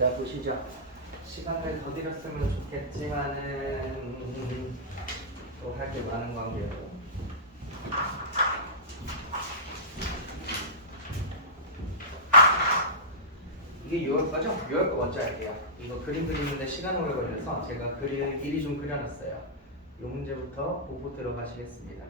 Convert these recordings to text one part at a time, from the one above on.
자, 보시죠. 시간을 더 들였으면 좋겠지만은 또 할 게 많은 관계로 이게 6월 거죠? 6월 거 먼저 할게요. 이거 그림 그리는데 시간 오래 걸려서 제가 미리 좀 그려놨어요. 이 문제부터 보고 들어가시겠습니다.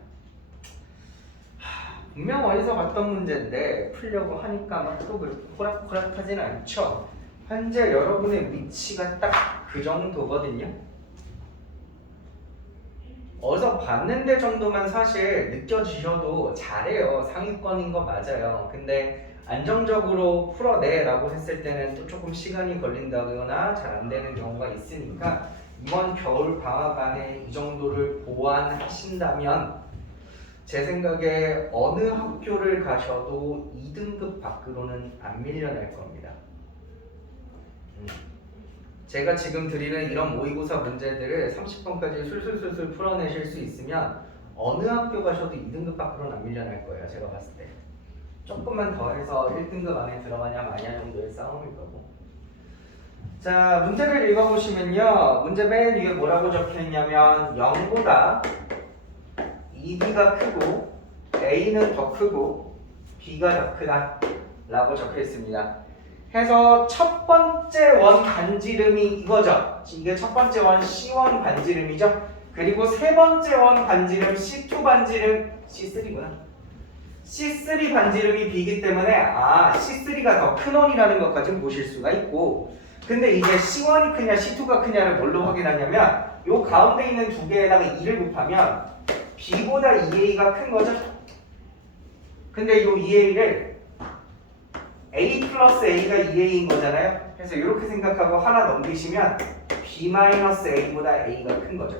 분명 어디서 봤던 문제인데 풀려고 하니까 막 또 그렇게 호락호락하지는 않죠. 현재 여러분의 위치가 딱 그 정도거든요. 어디서 봤는데 정도만 사실 느껴지셔도 잘해요. 상위권인 거 맞아요. 근데 안정적으로 풀어내라고 했을 때는 또 조금 시간이 걸린다거나 잘 안 되는 경우가 있으니까 이번 겨울 방학 안에 이 정도를 보완하신다면 제 생각에 어느 학교를 가셔도 2등급 밖으로는 안 밀려날 겁니다. 제가 지금 드리는 이런 모의고사 문제들을 30번까지 술술술술 풀어내실 수 있으면 어느 학교 가셔도 2등급 밖으로는 안 밀려날 거예요. 제가 봤을 때. 조금만 더 해서 1등급 안에 들어가냐 마냐 정도의 싸움일 거고. 자, 문제를 읽어보시면요. 문제 맨 위에 뭐라고 적혀있냐면 0보다 2b가 크고 a는 더 크고 b가 더 크다 라고 적혀있습니다. 해서 첫 번째 원 반지름이 이거죠. 이게 첫 번째 원 C1 반지름이죠. 그리고 세 번째 원 반지름 C2 반지름 C3구나. C3 반지름이 B이기 때문에 C3가 더 큰 원이라는 것까지 보실 수가 있고, 근데 이제 C1이 크냐 C2가 크냐를 뭘로 확인하냐면 요 가운데 있는 두 개에다가 2를 곱하면 B보다 2A가 큰 거죠. 근데 요 2A를 A 플러스 A가 2A인 거잖아요. 그래서 이렇게 생각하고 하나 넘기시면 B 마이너스 A보다 A가 큰 거죠.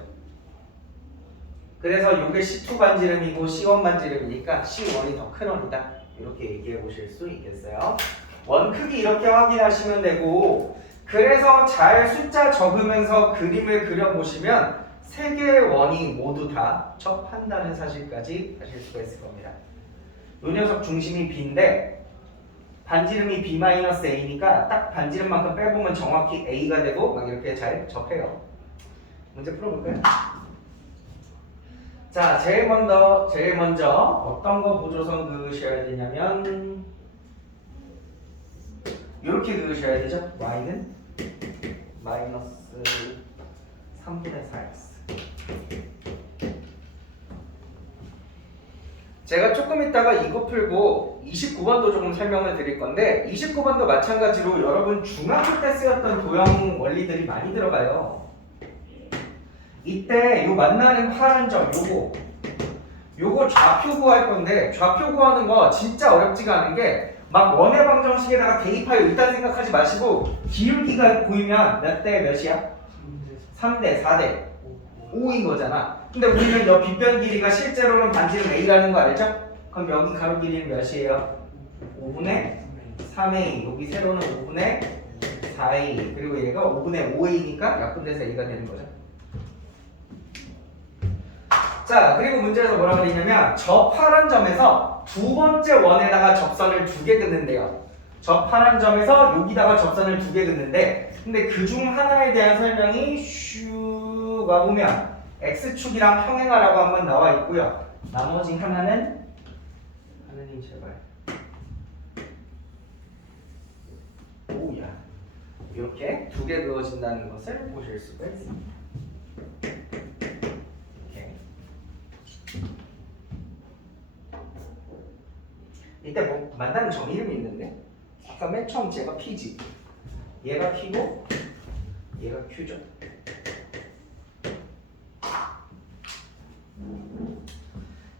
그래서 이게 C2 반지름이고 C1 반지름이니까 C1이 더 큰 원이다. 이렇게 얘기해 보실 수 있겠어요. 원 크기 이렇게 확인하시면 되고, 그래서 잘 숫자 적으면서 그림을 그려보시면 세 개의 원이 모두 다 접한다는 사실까지 아실 수가 있을 겁니다. 이 녀석 중심이 B인데 반지름이 B-A니까 딱 반지름만큼 빼보면 정확히 A가 되고 막 이렇게 잘 접해요. 문제 풀어볼까요? 자, 제일 먼저 어떤 거 보조선 그으셔야 되냐면 이렇게 그으셔야 되죠. y는 마이너스 3분의 4x. 제가 조금 있다가 이거 풀고 29번도 조금 설명을 드릴 건데 29번도 마찬가지로 여러분 중학교 때 쓰였던 도형 원리들이 많이 들어가요. 이때 요 만나는 파란 점 요거 좌표 구할 건데, 좌표 구하는 거 진짜 어렵지가 않은 게 막 원의 방정식에다가 대입하여 일단 생각하지 마시고 기울기가 보이면 몇 대 몇이야? 3대 4대 5인 거잖아. 근데 우리는 여 빗변 길이가 실제로는 반지름 A라는 거 알죠? 그럼 여기 가로 길이는 몇이에요? 5분의 3A. 여기 세로는 5분의 4A. 그리고 얘가 5분의 5A니까 약분돼서 A가 되는 거죠. 자, 그리고 문제에서 뭐라고 되냐면 저 파란 점에서 두 번째 원에다가 접선을 두 개 긋는데요. 저 파란 점에서 여기다가 접선을 두 개 긋는데, 근데 그 중 하나에 대한 설명이 슉 와보면 X축이랑 평행하라고 한번 나와 있고요. 나머지 하나는 하느님 제발 오야 이렇게 두 개 그어진다는 것을 보실 수가 있습니다. 이렇게. 이때 뭐 만나는 점 이름이 있는데 아까 맨 처음 제가 P지, 얘가 P고 얘가 Q죠.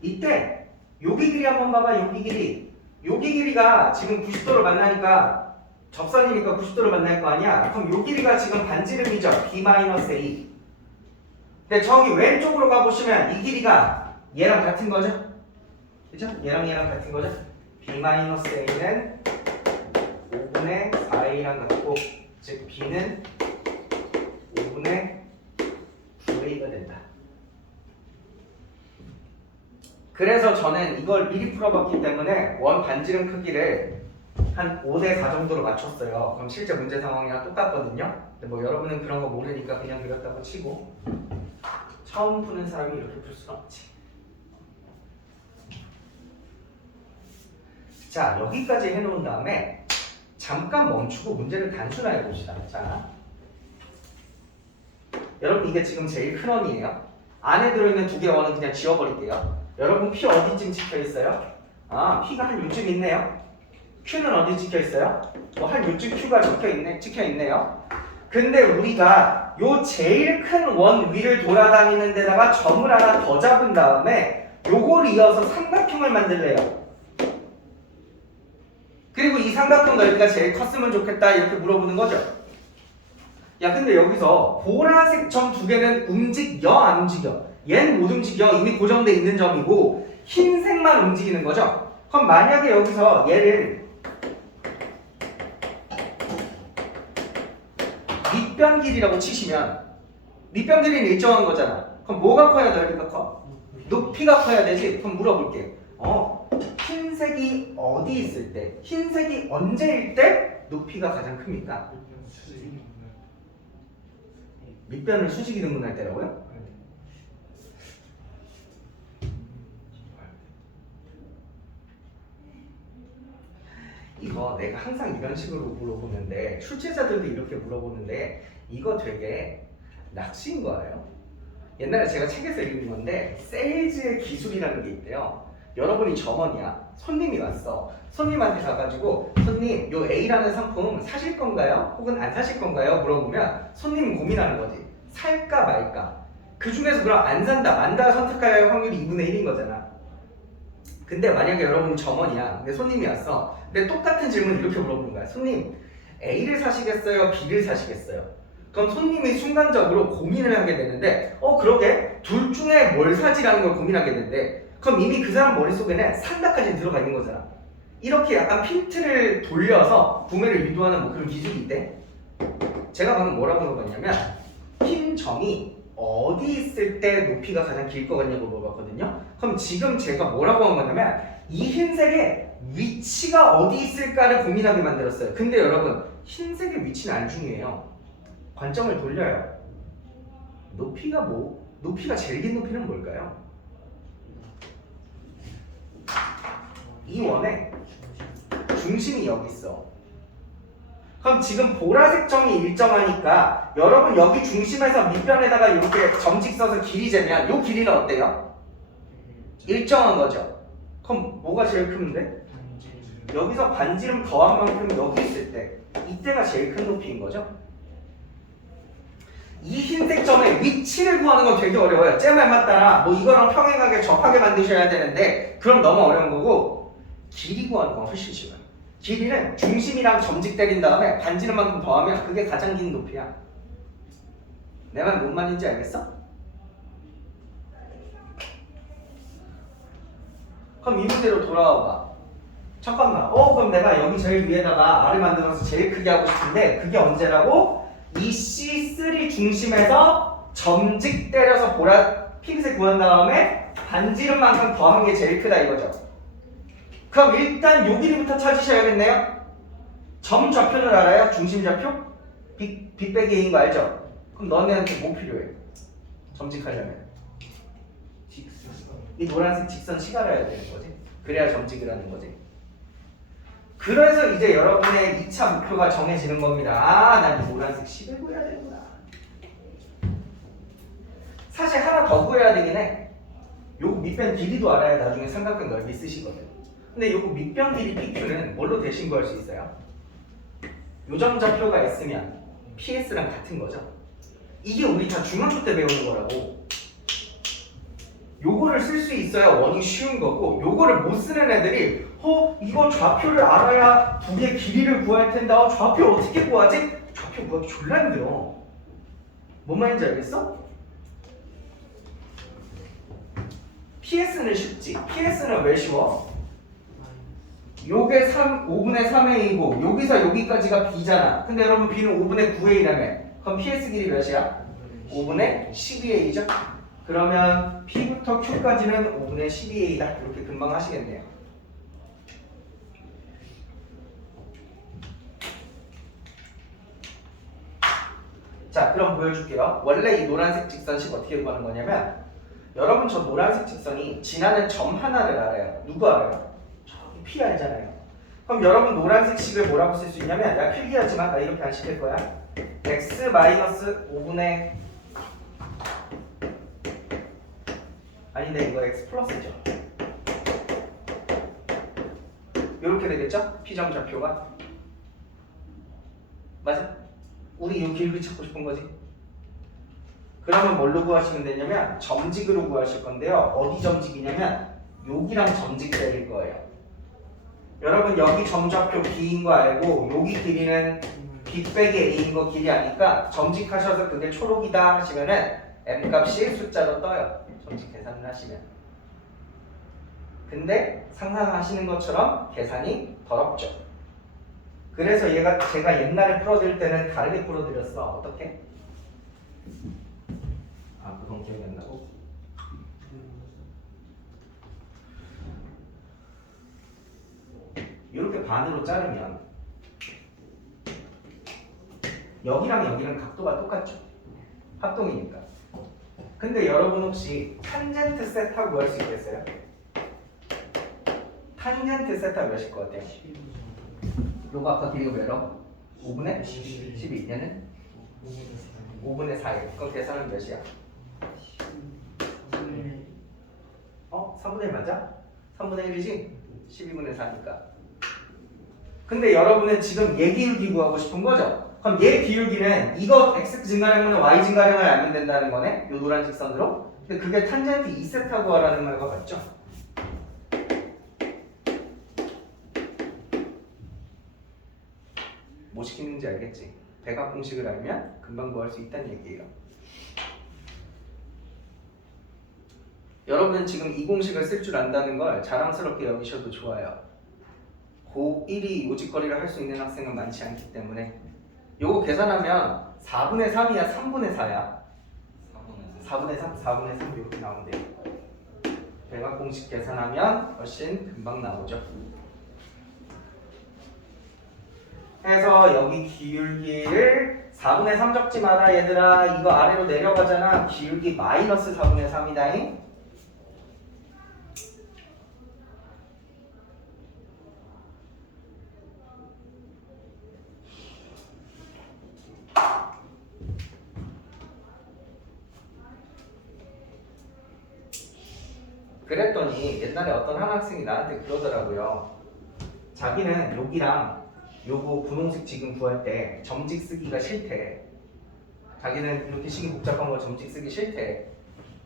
이때 여기 길이 한번 봐봐. 여기 길이가 지금 90도를 만나니까 접선이니까 90도를 만날 거 아니야. 그럼 요 길이가 지금 반지름이죠. B-A. 근데 저기 왼쪽으로 가보시면 이 길이가 얘랑 같은 거죠. 그죠? 얘랑 같은 거죠. B-A는 5분의 4A랑 같고, 즉 B는 5분의 9A가 된다. 그래서 저는 이걸 미리 풀어봤기 때문에 원 반지름 크기를 한 5대 4 정도로 맞췄어요. 그럼 실제 문제 상황이랑 똑같거든요. 근데 뭐 여러분은 그런 거 모르니까 그냥 그렸다고 치고 처음 푸는 사람이 이렇게 풀 수는 없지. 자, 여기까지 해놓은 다음에 잠깐 멈추고 문제를 단순화해 봅시다. 자, 여러분 이게 지금 제일 큰 원이에요. 안에 들어있는 두 개의 원은 그냥 지워버릴게요. 여러분 P 어디쯤 찍혀있어요? 아, P가 한 요쯤 있네요. Q는 어디 찍혀있어요? 뭐 한 요쯤 Q가 찍혀있네요. 근데 우리가 요 제일 큰 원 위를 돌아다니는 데다가 점을 하나 더 잡은 다음에 요걸 이어서 삼각형을 만들래요. 그리고 이 삼각형 넓이가 제일 컸으면 좋겠다 이렇게 물어보는 거죠. 야, 근데 여기서 보라색 점 두 개는 움직여 안 움직여? 얘는 못 움직여. 이미 고정돼 있는 점이고 흰색만 움직이는 거죠. 그럼 만약에 여기서 얘를 밑변 길이라고 치시면 밑변 길이는 일정한 거잖아. 그럼 뭐가 커야 넓이가 커? 높이가 커야 되지. 그럼 물어볼게. 흰색이 어디 있을 때, 흰색이 언제일 때 높이가 가장 큽니까? 밑변을 수직이 등분할 때라고요? 이거 내가 항상 이런 식으로 물어보는데 출제자들도 이렇게 물어보는데 이거 되게 낚시인 거예요. 옛날에 제가 책에서 읽은 건데 세일즈의 기술이라는 게 있대요. 여러분이 점원이야. 손님이 왔어. 손님한테 가가지고 손님 요 A라는 상품 사실 건가요? 혹은 안 사실 건가요? 물어보면 손님은 고민하는 거지. 살까 말까. 그 중에서 그럼 안 산다, 만다 선택할 확률이 2분의 1인 거잖아. 근데 만약에 여러분이 점원이야. 근데 손님이 왔어. 근데 똑같은 질문을 이렇게 물어보는 거야. 손님, A를 사시겠어요? B를 사시겠어요? 그럼 손님이 순간적으로 고민을 하게 되는데 그러게 둘 중에 뭘 사지라는 걸 고민하게 되는데 그럼 이미 그 사람 머릿속에는 산다까지 들어가 있는 거잖아. 이렇게 약간 핀트를 돌려서 구매를 유도하는 뭐 그런 기술이 있대. 제가 방금 뭐라고 물어봤냐면 흰 점이 어디 있을 때 높이가 가장 길 것 같냐고 물어봤거든요. 그럼 지금 제가 뭐라고 한 거냐면 이 흰색의 위치가 어디 있을까를 고민하게 만들었어요. 근데 여러분 흰색의 위치는 안 중요해요. 관점을 돌려요. 높이가 제일 긴 높이는 뭘까요? 이 원의 중심이 여기 있어. 그럼 지금 보라색 점이 일정하니까 여러분 여기 중심에서 밑변에다가 이렇게 점찍 써서 길이 재면 이 길이는 어때요? 일정한 거죠. 그럼 뭐가 제일 큰데? 여기서 반지름 더한 만큼 여기 있을 때 이때가 제일 큰 높이인 거죠. 이 흰색 점의 위치를 구하는 건 되게 어려워요. 제 말만 따라 뭐 이거랑 평행하게 접하게 만드셔야 되는데 그럼 너무 어려운 거고 길이 구하는 건 훨씬 쉬워요. 길이는 중심이랑 점찍 때린 다음에 반지름만큼 더하면 그게 가장 긴 높이야. 내 말 뭔 말인지 알겠어? 그럼 이 문제로 돌아와 봐. 잠깐만. 그럼 내가 여기 제일 위에다가 R을 만들어서 제일 크게 하고 싶은데 그게 언제라고? 이 C3 중심에서 점찍 때려서 핑크색 구한 다음에 반지름만큼 더한 게 제일 크다 이거죠. 그럼 일단 요 길이부터 찾으셔야겠네요. 점 좌표는 알아요? 중심 좌표? 빅백이 A인 거 알죠? 그럼 너네한테 뭐 필요해? 점찍하려면 이 노란색 직선 시가려야 되는 거지. 그래야 점찍을 하는 거지. 그래서 이제 여러분의 2차 목표가 정해지는 겁니다. 난 노란색 식을 구해야 되는구나. 사실 하나 더 구해야 되긴 해. 요 밑변 길이도 알아야 나중에 삼각형 넓이 쓰시거든. 근데 요 밑변 길이 PQ는 뭘로 대신 구할 수 있어요? 요점 좌표가 있으면 PS랑 같은 거죠. 이게 우리 다 중학교 때 배우는 거라고. 요거를 쓸 수 있어야 원이 쉬운 거고 요거를 못 쓰는 애들이 이거 좌표를 알아야 두 개의 길이를 구할 텐데 좌표 어떻게 구하지? 좌표 구하기 졸라 힘들어. 뭔 말인지 알겠어? PS는 쉽지. PS는 왜 쉬워? 요게 5분의 3의 A고 여기서 여기까지가 B잖아. 근데 여러분 B는 5분의 9의 A라며. 그럼 PS 길이 몇이야? 5분의 12의 A죠? 그러면 P부터 Q까지는 5분의 12A다. 이렇게 금방 하시겠네요. 자, 그럼 보여줄게요. 원래 이 노란색 직선식 어떻게 구하는 거냐면 여러분 저 노란색 직선이 지나는 점 하나를 알아요. 누구 알아요? 저기 P 알잖아요. 그럼 여러분 노란색 식을 뭐라고 쓸 수 있냐면 야 필기하지 마. 나 이렇게 안 시킬 거야. x 마이너스 5분의 아닌데 이거 x 플러스죠. 이렇게 되겠죠? P점 좌표가 맞아? 우리 이 길이 찾고 싶은 거지. 그러면 뭘로 구하시면 되냐면 점직으로 구하실 건데요. 어디 점직이냐면 여기랑 점직 때릴 거예요. 여러분 여기 점좌표 B인 거 알고 여기 길이는 B 빼기 A인 거 길이 아니까 점직하셔서 그게 초록이다 하시면은 M 값이 숫자로 떠요. 점직 계산을 하시면. 근데 상상하시는 것처럼 계산이 더럽죠. 그래서 제가 옛날에 풀어드릴 때는 다르게 풀어드렸어. 어떻게? 아, 그건 기억이 안 나고. 이렇게 반으로 자르면 여기랑 여기랑 각도가 똑같죠. 합동이니까. 근데 여러분 혹시 탄젠트 세타 구할 수 있겠어요? 탄젠트 세타 몇일 것 같아요? 요거 아까 길이가 몇이라? 5분의 12. 얘는 5분의 4일. 그럼 계산은 몇이야? 3분의 1 맞아? 3분의 1이지? 12분의 4니까. 근데 여러분은 지금 얘 기울기 구하고 싶은 거죠? 그럼 얘 기울기는 이거 x 증가량분의 y 증가량을 알면 된다는 거네? 요 노란 직선으로. 근데 그게 탄젠트 2세타 구하라는 말과 같죠? 뭐 시키는지 알겠지? 대각 공식을 알면 금방 구할 수 있다는 얘기예요. 여러분은 지금 이 공식을 쓸 줄 안다는 걸 자랑스럽게 여기셔도 좋아요. 고1이 요직거리를 할 수 있는 학생은 많지 않기 때문에 요거 계산하면 4분의 3이야? 3분의 4야? 4분의 3? 4분의 3 이렇게 나오는데요. 대각 공식 계산하면 훨씬 금방 나오죠. 해서 여기 기울기를 4분의 3 적지 마라 얘들아. 이거 아래로 내려가잖아. 기울기 마이너스 4분의 3이다잉. 그랬더니 옛날에 어떤 한 학생이 나한테 그러더라고요. 자기는 여기랑 요거 분홍색 지금 구할 때 점직 쓰기가 싫대. 자기는 이렇게 식이 복잡한 거 점직 쓰기 싫대.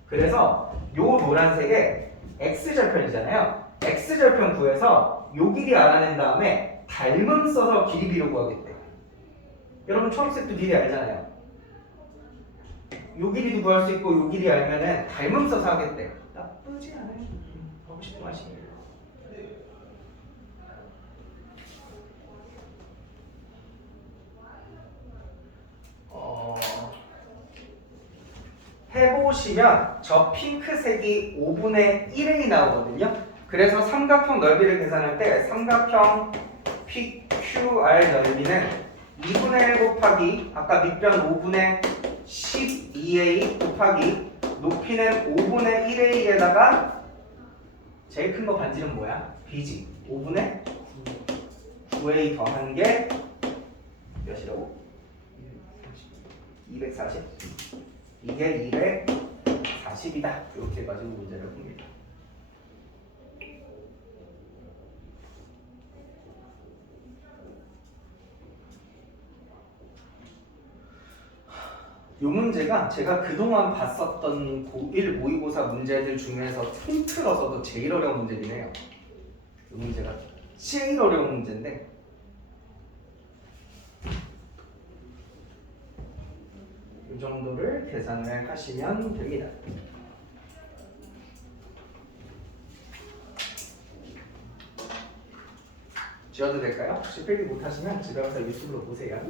그래서 요 노란색에 x절편이잖아요. x절편 구해서 요 길이 알아낸 다음에 닮음 써서 길이 비로 구하겠대. 여러분 초록색도 길이 알잖아요. 요 길이도 구할 수 있고 요 길이 알면은 닮음 써서 하겠대. 나쁘지 않아요. 하고 싶은 맛이에요. 해보시면 저 핑크색이 5분의 1이 나오거든요. 그래서 삼각형 넓이를 계산할 때 삼각형 PQR 넓이는 2분의 1 곱하기 아까 밑변 5분의 12A 곱하기 높이는 5분의 1A에다가 제일 큰 거 반지름 뭐야? B지. 5분의 9A 더한 게 몇이라고? 240. 이게 240이다. 이렇게 해가지고 문제를 풉니다. 이 문제가 제가 그동안 봤었던 고1 모의고사 문제들 중에서 통틀어서도 제일 어려운 문제긴 해요. 이 문제가 제일 어려운 문제인데 이 정도를 계산을 하시면 됩니다. 지워도 될까요? 혹시 필기 못하시면 집에 가서 유튜브로 보세요.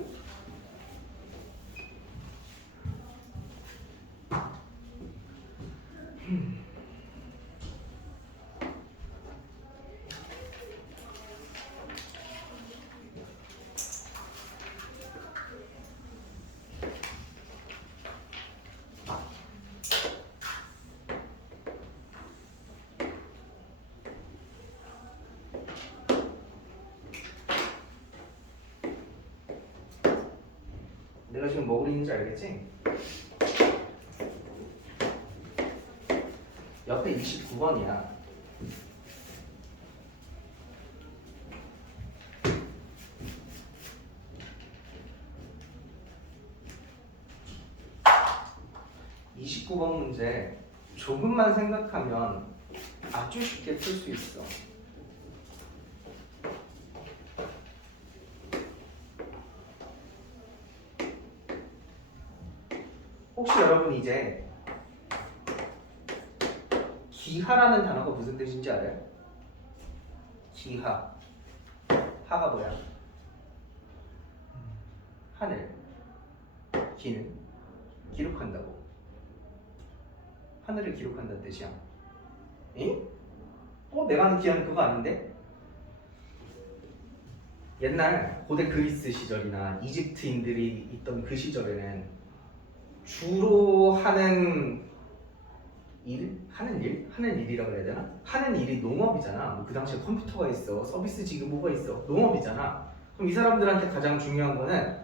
내가 지금 뭐 그리는지 알겠지? 옆에 29번이야. (29번) 문제 조금만 생각하면 아주 쉽게 풀 수 있어. 혹시 여러분 이제 기하라는 단어가 무슨 뜻인지 알아요? 기하. 하가 뭐야? 하늘. 기는 기록한다고. 하늘을 기록한다는 뜻이야. 응? 내가 아는 기하는 그거 아닌데? 옛날 고대 그리스 시절이나 이집트인들이 있던 그 시절에는 주로 하는 일이라고 해야 되나? 하는 일이 농업이잖아. 뭐 그 당시에 컴퓨터가 있어, 서비스 지급부가 있어, 농업이잖아. 그럼 이 사람들한테 가장 중요한 거는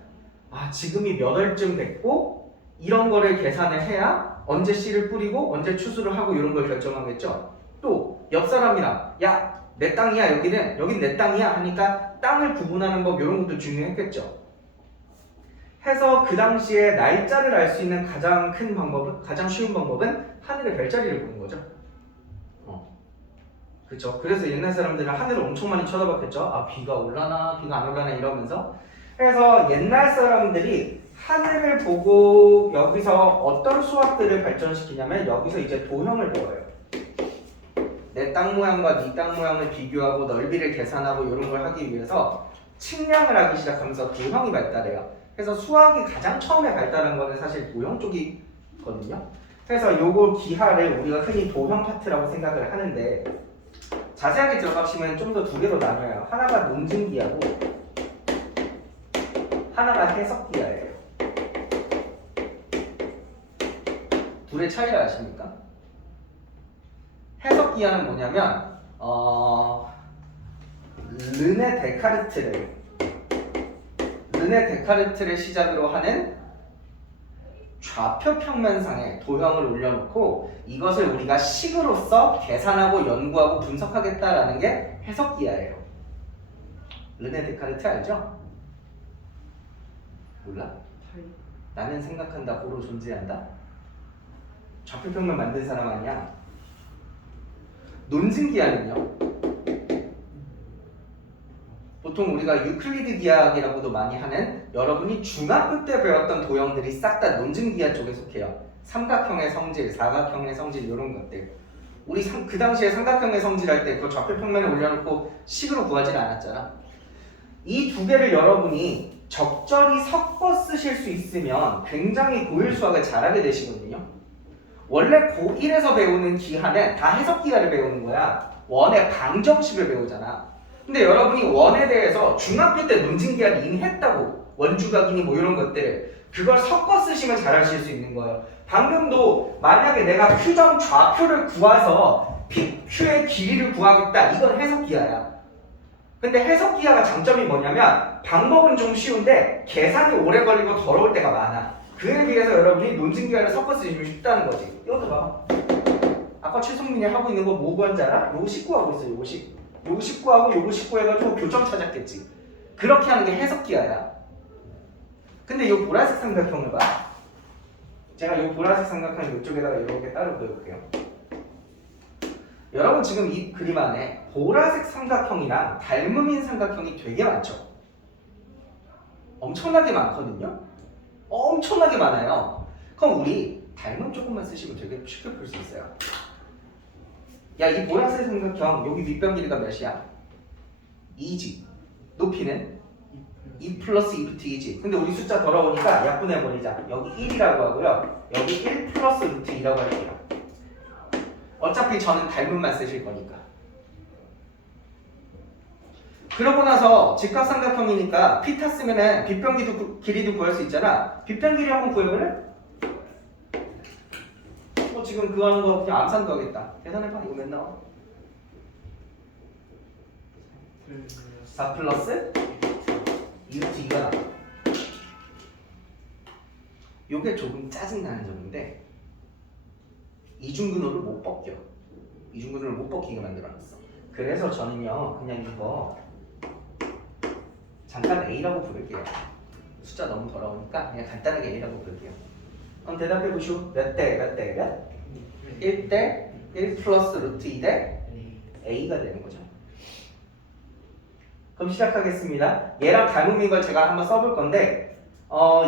지금이 몇 월쯤 됐고 이런 거를 계산을 해야 언제 씨를 뿌리고 언제 추수를 하고 이런 걸 결정하겠죠. 또 옆 사람이랑 야, 내 땅이야 여긴 내 땅이야 하니까 땅을 구분하는 법 이런 것도 중요했겠죠. 해서 그 당시에 날짜를 알 수 있는 가장 쉬운 방법은 하늘의 별자리를 보는 거죠. 그쵸? 그래서 옛날 사람들은 하늘을 엄청 많이 쳐다봤겠죠. 비가 올라나 비가 안 올라나 이러면서. 그래서 옛날 사람들이 하늘을 보고 여기서 어떤 수학들을 발전시키냐면 여기서 이제 도형을 배워요. 내 땅 모양과 네 땅 모양을 비교하고 넓이를 계산하고 이런 걸 하기 위해서 측량을 하기 시작하면서 도형이 발달해요. 그래서 수학이 가장 처음에 발달한 거는 사실 도형 쪽이거든요. 그래서 요거 기하를 우리가 흔히 도형 파트라고 생각을 하는데 자세하게 들어가시면 좀 더 두 개로 나눠요. 하나가 논증기하고 하나가 해석기하예요. 둘의 차이를 아십니까? 해석기하는 뭐냐면 르네 데카르트를 시작으로 하는 좌표 평면상에 도형을 올려놓고 이것을 우리가 식으로서 계산하고 연구하고 분석하겠다라는 게 해석기하예요. 르네 데카르트 알죠? 몰라? 나는 생각한다, 고로 존재한다? 좌표 평면 만든 사람 아니야? 논증기하는요? 보통 우리가 유클리드 기하학이라고도 많이 하는 여러분이 중학교 때 배웠던 도형들이 싹 다 논증기하 쪽에 속해요. 삼각형의 성질, 사각형의 성질 이런 것들. 우리 그 당시에 삼각형의 성질 할 때 그 좌표 평면에 올려놓고 식으로 구하지 않았잖아. 이 두 개를 여러분이 적절히 섞어 쓰실 수 있으면 굉장히 고일 수학을 잘하게 되시거든요. 원래 고1에서 배우는 기하는 다 해석기하를 배우는 거야. 원의 방정식을 배우잖아. 근데 여러분이 원에 대해서 중학교 때 논증기하를 이미 했다고. 원주각이니 뭐 이런 것들을. 그걸 섞어 쓰시면 잘하실 수 있는 거예요. 방금도 만약에 내가 Q점 좌표를 구해서 PQ의 길이를 구하겠다. 이건 해석기하야. 근데 해석기하가 장점이 뭐냐면 방법은 좀 쉬운데 계산이 오래 걸리고 더러울 때가 많아. 그에 비해서 여러분이 논증기하를 섞어 쓰시면 쉽다는 거지. 이것도 봐. 아까 최성민이 하고 있는 거 뭐 구한지 알아? 요거 19 하고 있어. 요거 10. 요거 19하고 요거 19 해가지고 교점 찾았겠지. 그렇게 하는 게 해석기하야. 근데 요 보라색 삼각형을 봐. 제가 요 보라색 삼각형 이쪽에다가 이렇게 따로 그려볼게요. 여러분 지금 이 그림 안에 보라색 삼각형이랑 닮음인 삼각형이 되게 많죠? 엄청나게 많거든요? 엄청나게 많아요. 그럼 우리 닮음 조금만 쓰시면 되게 쉽게 풀 수 있어요. 야, 이 보라색 삼각형 여기 밑변 길이가 몇이야? 2지. 높이는? 2 플러스 2루트 2지. 근데 우리 숫자 더러우니까 약분해버리자. 여기 1이라고 하고요. 여기 1 플러스 루트 2라고 할게요. 어차피 저는 닮음만 쓰실 거니까. 그러고 나서 직각삼각형이니까 피타 쓰면은 빗변 길이도 구할 수 있잖아. 빗변 길이 한번 구해볼래? 지금 그거 하는 거 그냥 암산도 하겠다. 계산해봐. 이거 몇 나와? 4 플러스 2루트 2가 나와. 요게 조금 짜증나는 점인데 이중근호를 못 벗겨. 이중근호를 못 벗기게 만들어놨어. 그래서 저는요 그냥 이거 잠깐 A라고 부를게요. 숫자 너무 더러우니까 그냥 간단하게 A라고 부를게요. 그럼 대답해 보시오. 몇 대 몇 대 몇? 1대 1 플러스 루트 2대 A가 되는 거죠. 그럼 시작하겠습니다. 얘랑 닮음인 걸 제가 한번 써볼 건데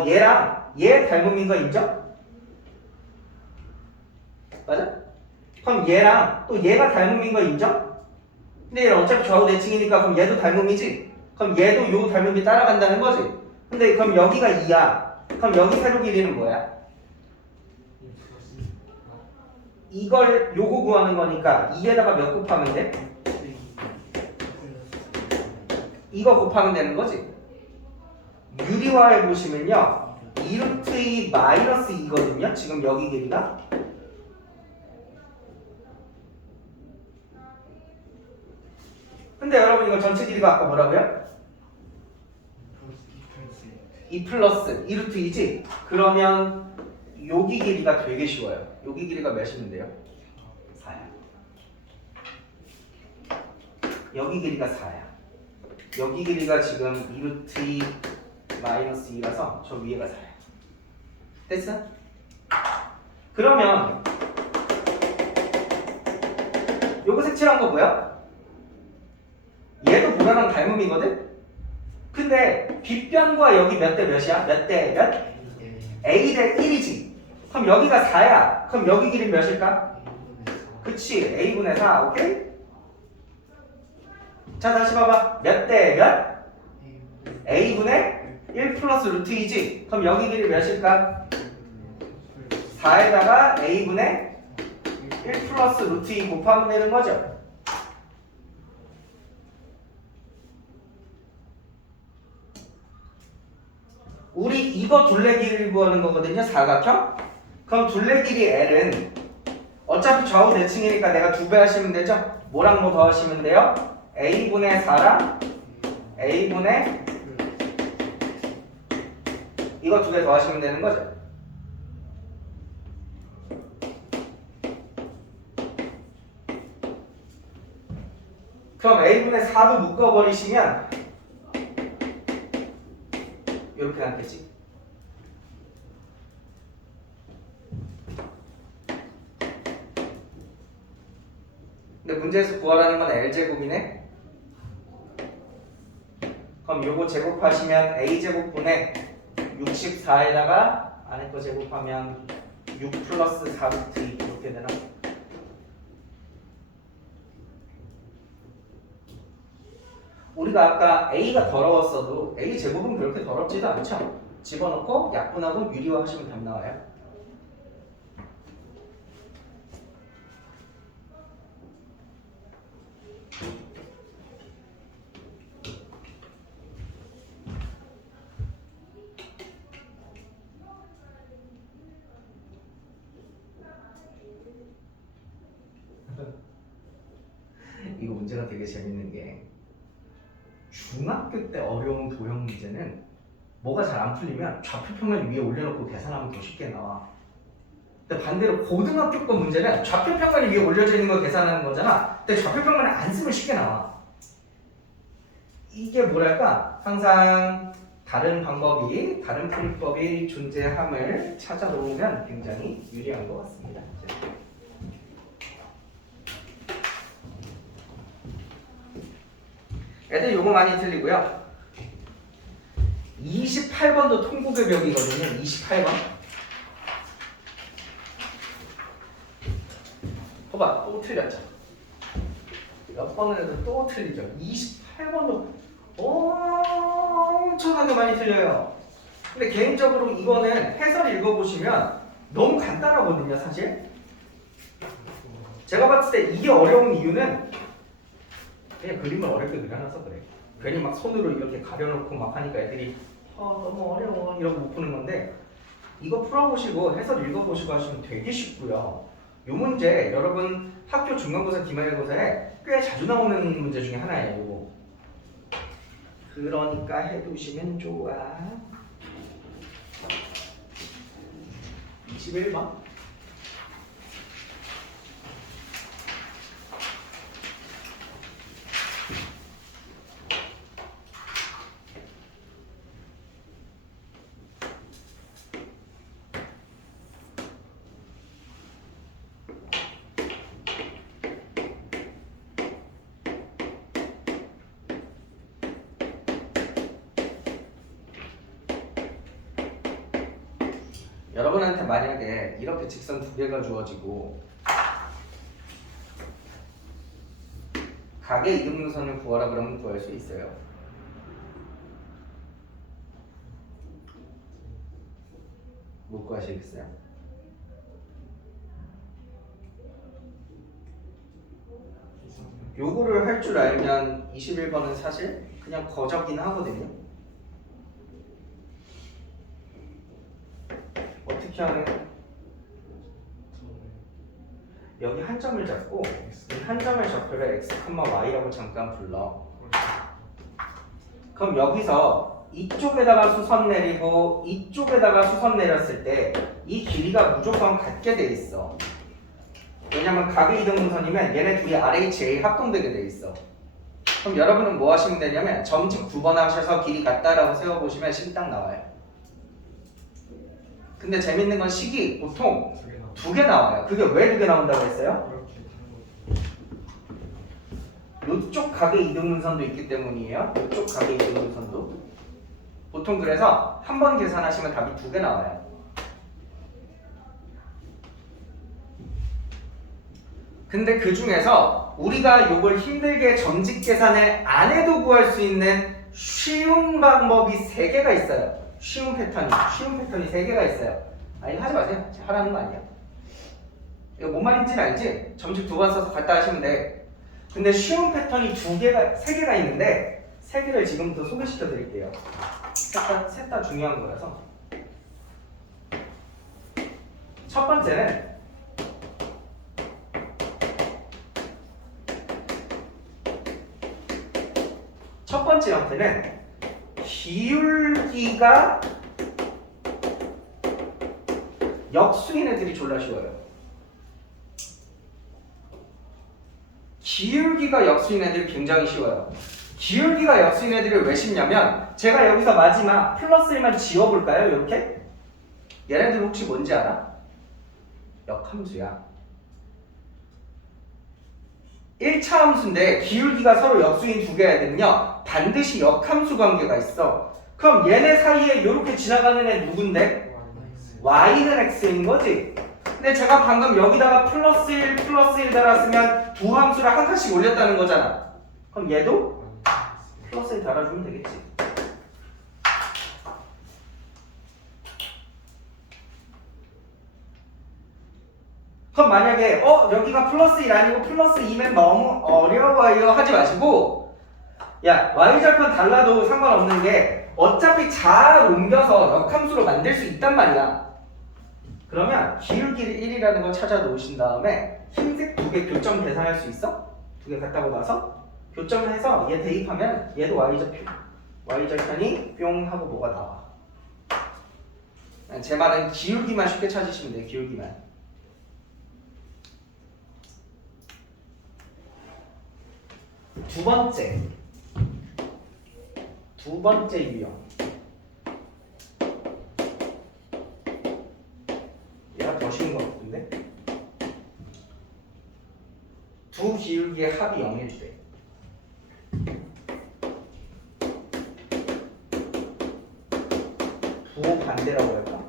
얘랑 얘 닮음인 거 인정? 맞아? 그럼 얘랑 또 얘가 닮음인 거 인정? 근데 얘는 어차피 좌우 대칭이니까 그럼 얘도 닮음이지? 그럼 얘도 요 닮음이 따라간다는 거지? 근데 그럼 여기가 2야. 그럼 여기 세로 길이는 뭐야? 이걸 요거 구하는 거니까 2에다가 몇 곱하면 돼? 이거 곱하면 되는 거지? 유리화해 보시면요 2루트 2 마이너스 2거든요 지금 여기 길이가. 근데 여러분 이거 전체 길이가 아까 뭐라고요? 2 플러스 2루트 2지? 그러면 여기 길이가 되게 쉬워요. 여기 길이가 몇이면 돼요? 4야. 여기 길이가 4야. 여기 길이가 지금 2루트 2 마이너스 2라서 저 위에가 4야. 됐어? 그러면 요거 색칠한 거 뭐야? 얘도 보라랑 닮음이거든? 근데 빗변과 여기 몇 대 몇이야? 몇 대 몇? A 대 1이지. 그럼 여기가 4야. 그럼 여기 길이 몇일까? 그치. A분의 4. 오케이? 자 다시 봐봐. 몇 대 몇? A분의 1 플러스 루트 2지. 그럼 여기 길이 몇일까? 4에다가 A분의 1 플러스 루트 2 곱하면 되는 거죠. 우리 이거 둘레 길이를 구하는 거거든요. 사각형. 그럼 둘레 길이 L은 어차피 좌우 대칭이니까 내가 2배 하시면 되죠. 뭐랑 뭐 더 하시면 돼요? A분의 4랑 A분의 이거 2개 더 하시면 되는 거죠. 그럼 A분의 4도 묶어버리시면 이렇게 남겠지. 근데 문제에서 구하라는 건 L제곱이네. 그럼 요거 제곱하시면 A제곱분의 64에다가 안에 거 제곱하면 6 플러스 4루트 2 이렇게 되나? 우리가 아까 A가 더러웠어도 A 제곱은 그렇게 더럽지도 않죠? 집어넣고 약분하고 유리화 하시면 답 나와요. 이거 문제가 되게 재밌는 게 중학교 때 어려운 도형 문제는 뭐가 잘 안 풀리면 좌표평면 위에 올려놓고 계산하면 더 쉽게 나와. 근데 반대로 고등학교 거 문제는 좌표평면이 위에 올려져 있는 거 계산하는 거잖아. 근데 좌표평면을 안 쓰면 쉽게 나와. 이게 뭐랄까 항상 다른 방법이 다른 풀이법이 존재함을 찾아놓으면 굉장히 유리한 것 같습니다. 애들 요거 많이 틀리고요. 28번도 통곡의 벽이거든요. 28번. 봐봐, 또 틀렸죠. 몇 번을 해도 또 틀리죠. 28번도 엄청나게 많이 틀려요. 근데 개인적으로 이거는 해설 읽어보시면 너무 간단하거든요, 사실. 제가 봤을 때 이게 어려운 이유는 그냥 그림을 어렵게 그려놔서 그래. 괜히 막 손으로 이렇게 가려놓고 막 하니까 애들이 너무 어려워 이러고 못 푸는 건데 이거 풀어보시고 해설 읽어보시고 하시면 되게 쉽고요. 요 문제 여러분 학교 중간고사 기말고사에 꽤 자주 나오는 문제 중에 하나예요. 요거. 그러니까 해두시면 좋아. 21번? 여러분한테 만약에 이렇게 직선 두 개가 주어지고 각의 이등분선을 구하라 그러면 구할 수 있어요? 못 구하시겠어요? 요거를 할 줄 알면 21번은 사실 그냥 거저긴 하거든요. 어떻게 하면 여기 한 점을 잡고 이 한 점의 좌표를 x, y라고 잠깐 불러. 그럼 여기서 이쪽에다가 수선 내리고 이쪽에다가 수선 내렸을 때 이 길이가 무조건 같게 돼 있어. 왜냐면 각의 이등분선이면 얘네 둘이 RHA 합동되게 돼 있어. 그럼 여러분은 뭐 하시면 되냐면 점집 9번 하셔서 길이 같다라고 세워보시면 식이 딱 나와요. 근데 재밌는 건 식이 보통 두 개 나와요. 그게 왜 두 개 나온다고 했어요? 이쪽 각의 이등분선도 있기 때문이에요. 이쪽 각의 이등분선도. 보통 그래서 한 번 계산하시면 답이 두 개 나와요. 근데 그 중에서 우리가 이걸 힘들게 점집 계산을 안 해도 구할 수 있는 쉬운 방법이 3개가 있어요. 쉬운 패턴이 3개가 있어요. 아니 하지 마세요. 하라는 거 아니야. 이거 뭔 말인지는 알지? 점집 2번 써서 갖다 하시면 돼. 근데 쉬운 패턴이 3개가 있는데 3개를 지금부터 소개시켜 드릴게요. 셋 다 중요한 거라서. 첫 번째는 첫 번째 형태는 기울기가 역수인 애들이 졸라 쉬워요. 기울기가 역수인 애들이 굉장히 쉬워요. 기울기가 역수인 애들이 왜 쉽냐면 제가 여기서 마지막 플러스 1만 지워볼까요? 이렇게? 얘네들 혹시 뭔지 알아? 역함수야. 1차 함수인데 기울기가 서로 역수인 두 개야 되면요 반드시 역함수 관계가 있어. 그럼 얘네 사이에 이렇게 지나가는 애 누군데? y는 x인 거지. 근데 제가 방금 여기다가 플러스 1 달았으면 두 함수를 한 칸씩 올렸다는 거잖아. 그럼 얘도 플러스 1 달아주면 되겠지. 그럼 만약에 여기가 플러스 1 아니고 플러스 2면 너무 어려워요 하지 마시고 야 y절편 달라도 상관없는 게 어차피 잘 옮겨서 역함수로 만들 수 있단 말이야. 그러면 기울기를 1이라는 걸 찾아 놓으신 다음에 흰색 2개 교점 계산할 수 있어? 2개 갖다 받아서 교점을 해서 얘 대입하면 얘도 y절편이 뿅 하고 뭐가 나와. 제 말은 기울기만 쉽게 찾으시면 돼요. 기울기만. 두 번째 유형. 얘가 더 쉬운 것 같은데? 두 기울기의 합이 0일 때 부호 반대라고 할까?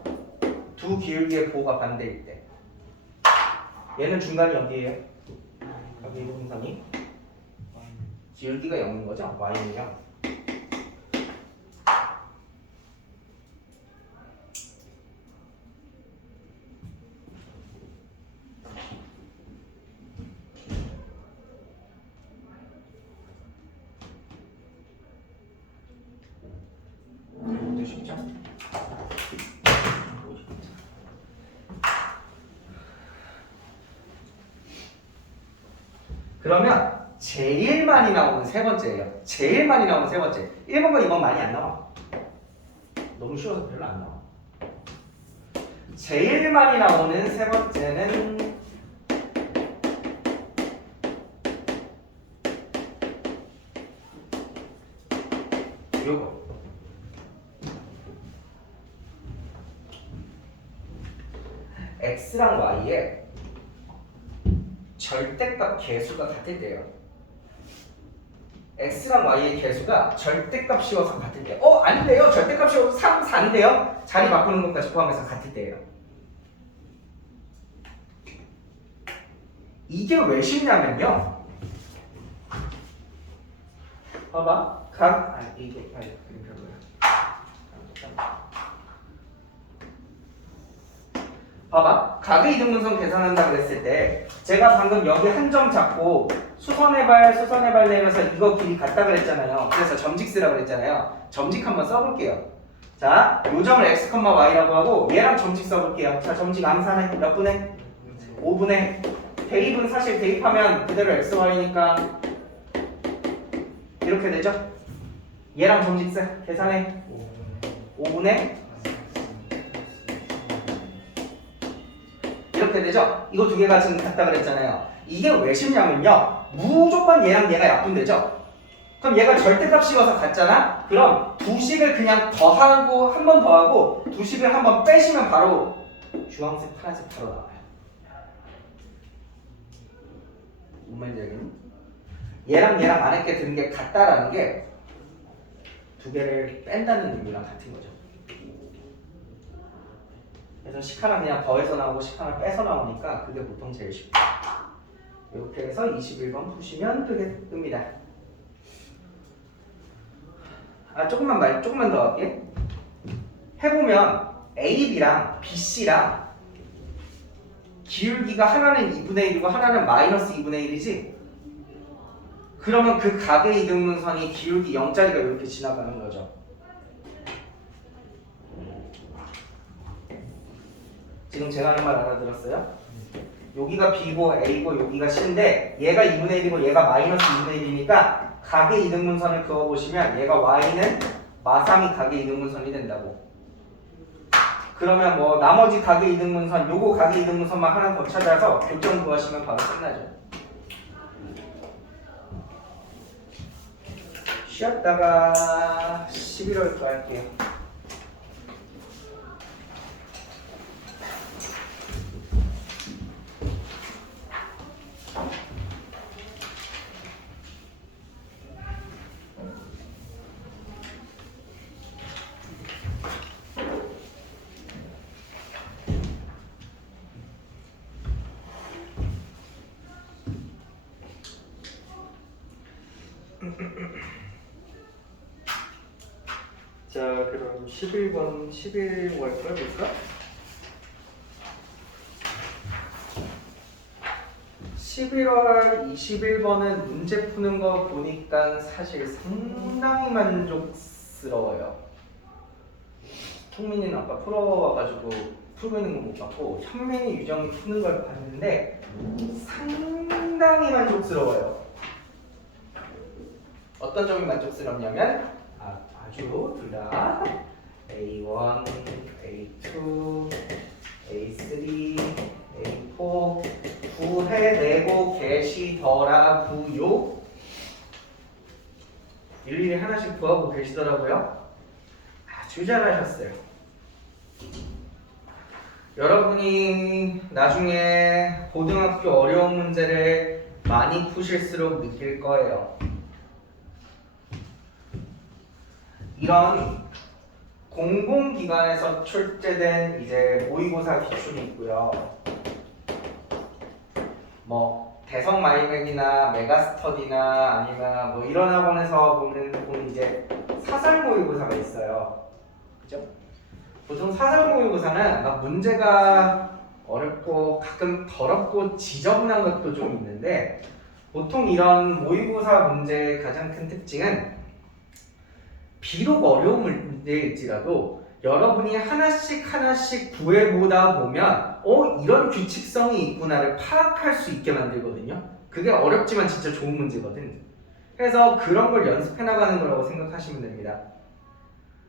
두 기울기의 부호가 반대일 때 얘는 중간이 어디예요? 여기 이동선이 기울기가 0인 거죠? y는 0. 이것도 쉽죠? 그러면 제일 많이 나오는 세 번째예요. 제일 많이 나오는 세 번째. 1번과 2번 많이 안 나와. 너무 쉬워서 별로 안 나와. 제일 많이 나오는 세 번째는 요거. x랑 y의 절대값 개수가 같을 때요. x랑 y의 개수가 절대값 씌워서 같을 때. 아닌데요. 절대값 씌워서 3, 4인데요. 자리 바꾸는 것까지 포함해서 같을 때예요. 이게 왜 쉽냐면요. 봐봐. 이게 별로야. 봐봐. 각의 이등분선 계산한다 그랬을 때 제가 방금 여기 한 점 잡고 수선의 발 내면서 이거 길이 같다 그랬잖아요. 그래서 점직 쓰라고 그랬잖아요. 점직 한번 써볼게요. 자, 요 점을 x, y라고 하고 얘랑 점직 써볼게요. 자, 점직 암산해. 몇 분의? 5분의. 대입은 사실 대입하면 그대로 x, y니까 이렇게 되죠? 얘랑 점직 써. 계산해. 5분의 이렇게 되죠? 이거 두 개가 지금 같다 그랬잖아요. 이게 왜 쉽냐면요. 무조건 얘랑 얘가 약분되죠? 그럼 얘가 절대값 씌워서 같잖아? 그럼 두 식을 그냥 더하고 한 번 더하고 두 식을 한 번 빼시면 바로 주황색, 파란색 바로 나와요. 뭔 말인지 알겠니? 얘랑 안에 게 드는 게 같다라는 게 두 개를 뺀다는 의미랑 같은 거죠. 그래서 식 하나 그냥 더해서 나오고 식 하나 빼서 나오니까 그게 보통 제일 쉽다. 이렇게 해서 21번 푸시면 되겠습니다. 조금만 더 할게. 해보면 AB랑 BC랑 기울기가 하나는 2분의 1이고 하나는 마이너스 2분의 1이지? 그러면 그 각의 이등분선이 기울기 0짜리가 이렇게 지나가는 거죠. 지금 제가 하는 말 알아들었어요? 여기가 B고 A고 여기가 C인데 얘가 2분의 1이고 얘가 마이너스 2분의 1이니까 각의 이등분선을 그어보시면 얘가 Y는 마삼이 각의 이등분선이 된다고. 그러면 뭐 나머지 각의 이등분선 요거 각의 이등분선만 하나 더 찾아서 교점 구하시면 바로 끝나죠. 쉬었다가 11월 거 할게요. 자, 그럼 11번 11월 걸 볼까? 11월 21번은 문제 푸는 거 보니까 사실 상당히 만족스러워요. 통민이는 아까 풀어와가지고 풀고 있는 거 못 봤고 현민이 유정이 푸는 걸 봤는데 상당히 만족스러워요. 어떤 점이 만족스럽냐면 아주 둘 다 A1, A2, A3, A4 구해내고 계시더라고요. 일일이 하나씩 구하고 계시더라고요. 아주 잘하셨어요. 여러분이 나중에 고등학교 어려운 문제를 많이 푸실수록 느낄 거예요. 이런 공공기관에서 출제된 이제 모의고사 기출이 있고요. 뭐 대성 마이맥이나 메가스터디나 아니면 뭐 이런 학원에서 보는 이제 사설 모의고사가 있어요. 그죠? 보통 사설 모의고사는 막 문제가 어렵고 가끔 더럽고 지저분한 것도 좀 있는데 보통 이런 모의고사 문제의 가장 큰 특징은 비록 어려운 문제일지라도 여러분이 하나씩 구해보다 보면 이런 규칙성이 있구나를 파악할 수 있게 만들거든요. 그게 어렵지만 진짜 좋은 문제거든. 그래서 그런 걸 연습해 나가는 거라고 생각하시면 됩니다.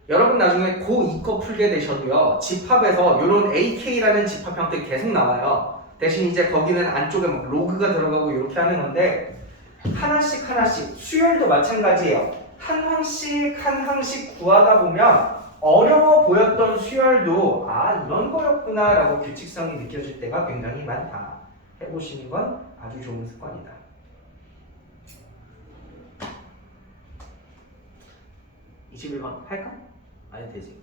여러분 나중에 고2거 풀게 되셔도요. 집합에서 이런 AK라는 집합 형태 계속 나와요. 대신 이제 거기는 안쪽에 막 로그가 들어가고 이렇게 하는 건데 하나씩 하나씩 수열도 마찬가지예요. 한 항씩 한 항씩 구하다 보면 어려워 보였던 수열도 아 이런 거였구나 라고 규칙성이 느껴질 때가 굉장히 많다. 해보시는 건 아주 좋은 습관이다. 21번 할까? 아니 되지.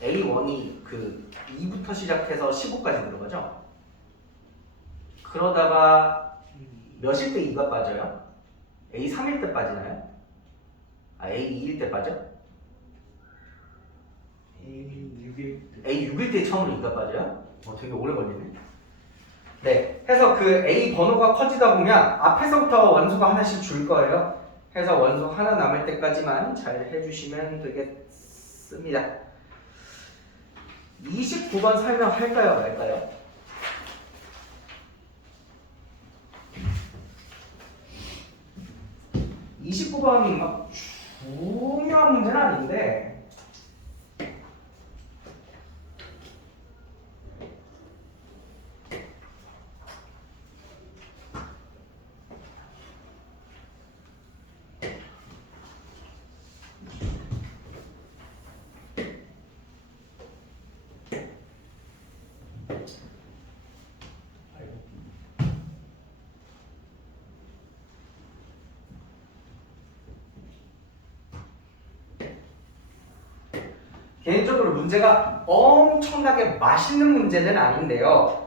A1이 그 2부터 시작해서 15까지 들어가죠? 그러다가 몇일 때 2가 빠져요? A3일 때 빠지나요? 아 A2일 때 빠져? A6일 때 처음으로 2가 빠져요? 되게 오래 걸리네. 네, 해서 그 A 번호가 커지다 보면 앞에서부터 원소가 하나씩 줄 거예요. 해서 원소 하나 남을 때까지만 잘 해주시면 되겠습니다. 29번 설명할까요 말까요? 29번이 막 중요한 문제는 아닌데 개인적으로 문제가 엄청나게 맛있는 문제는 아닌데요.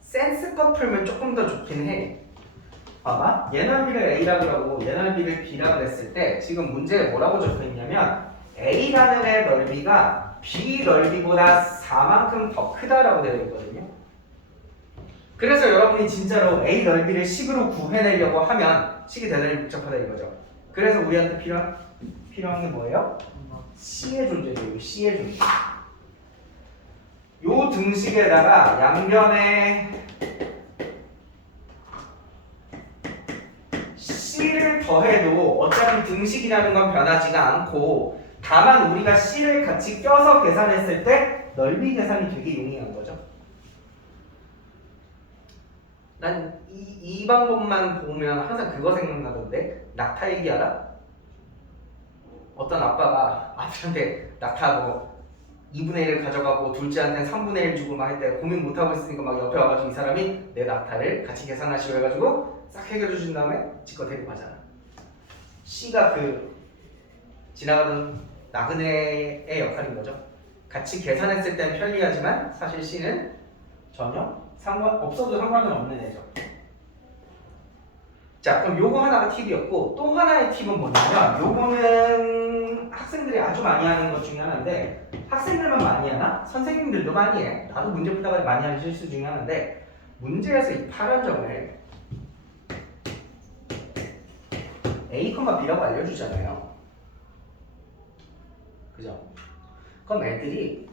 센스껏 풀면 조금 더 좋긴 해. 봐봐. 얘 넓이를 A라고 하고 얘 넓이를 B라고 했을 때 지금 문제에 뭐라고 적혀있냐면 A라는 애 넓이가 B 넓이보다 4만큼 더 크다라고 되어 있거든요. 그래서 여러분이 진짜로 A 넓이를 식으로 구해내려고 하면 식이 대단히 복잡하다 이거죠. 그래서 우리한테 필요한 게 뭐예요? C의 존재죠. C의 존재. 요 등식에다가 양변에 C를 더해도 어차피 등식이라는 건 변하지가 않고 다만 우리가 C를 같이 껴서 계산했을 때 넓이 계산이 되게 용이한 거죠. 난 이 방법만 보면 항상 그거 생각나던데 낙타 얘기 알아? 어떤 아빠가 아들한테 낙타하고 2분의 1을 가져가고 둘째한테는 3분의 1 주고 막 했대. 고민 못하고 있으니까 막 옆에 와가지고 이 사람이 내 낙타를 같이 계산하시오 해가지고 싹 해결해 준 다음에 지껏 데리고 가잖아. C가 그 지나가던 나그네의 역할인 거죠. 같이 계산했을 땐 편리하지만 사실 C는 전혀 없어도 상관은 없는 애죠. 자, 그럼 요거 하나가 팁이었고 또 하나의 팁은 뭐냐면 요거는 학생들이 아주 많이 하는 것 중에 하나인데 학생들만 많이 하나? 선생님들도 많이 해. 나도 문제 풀다가 많이 하는 실수 중에 하나인데 문제에서 이 파란 점을 A, B라고 알려주잖아요. 그죠? 그럼 애들이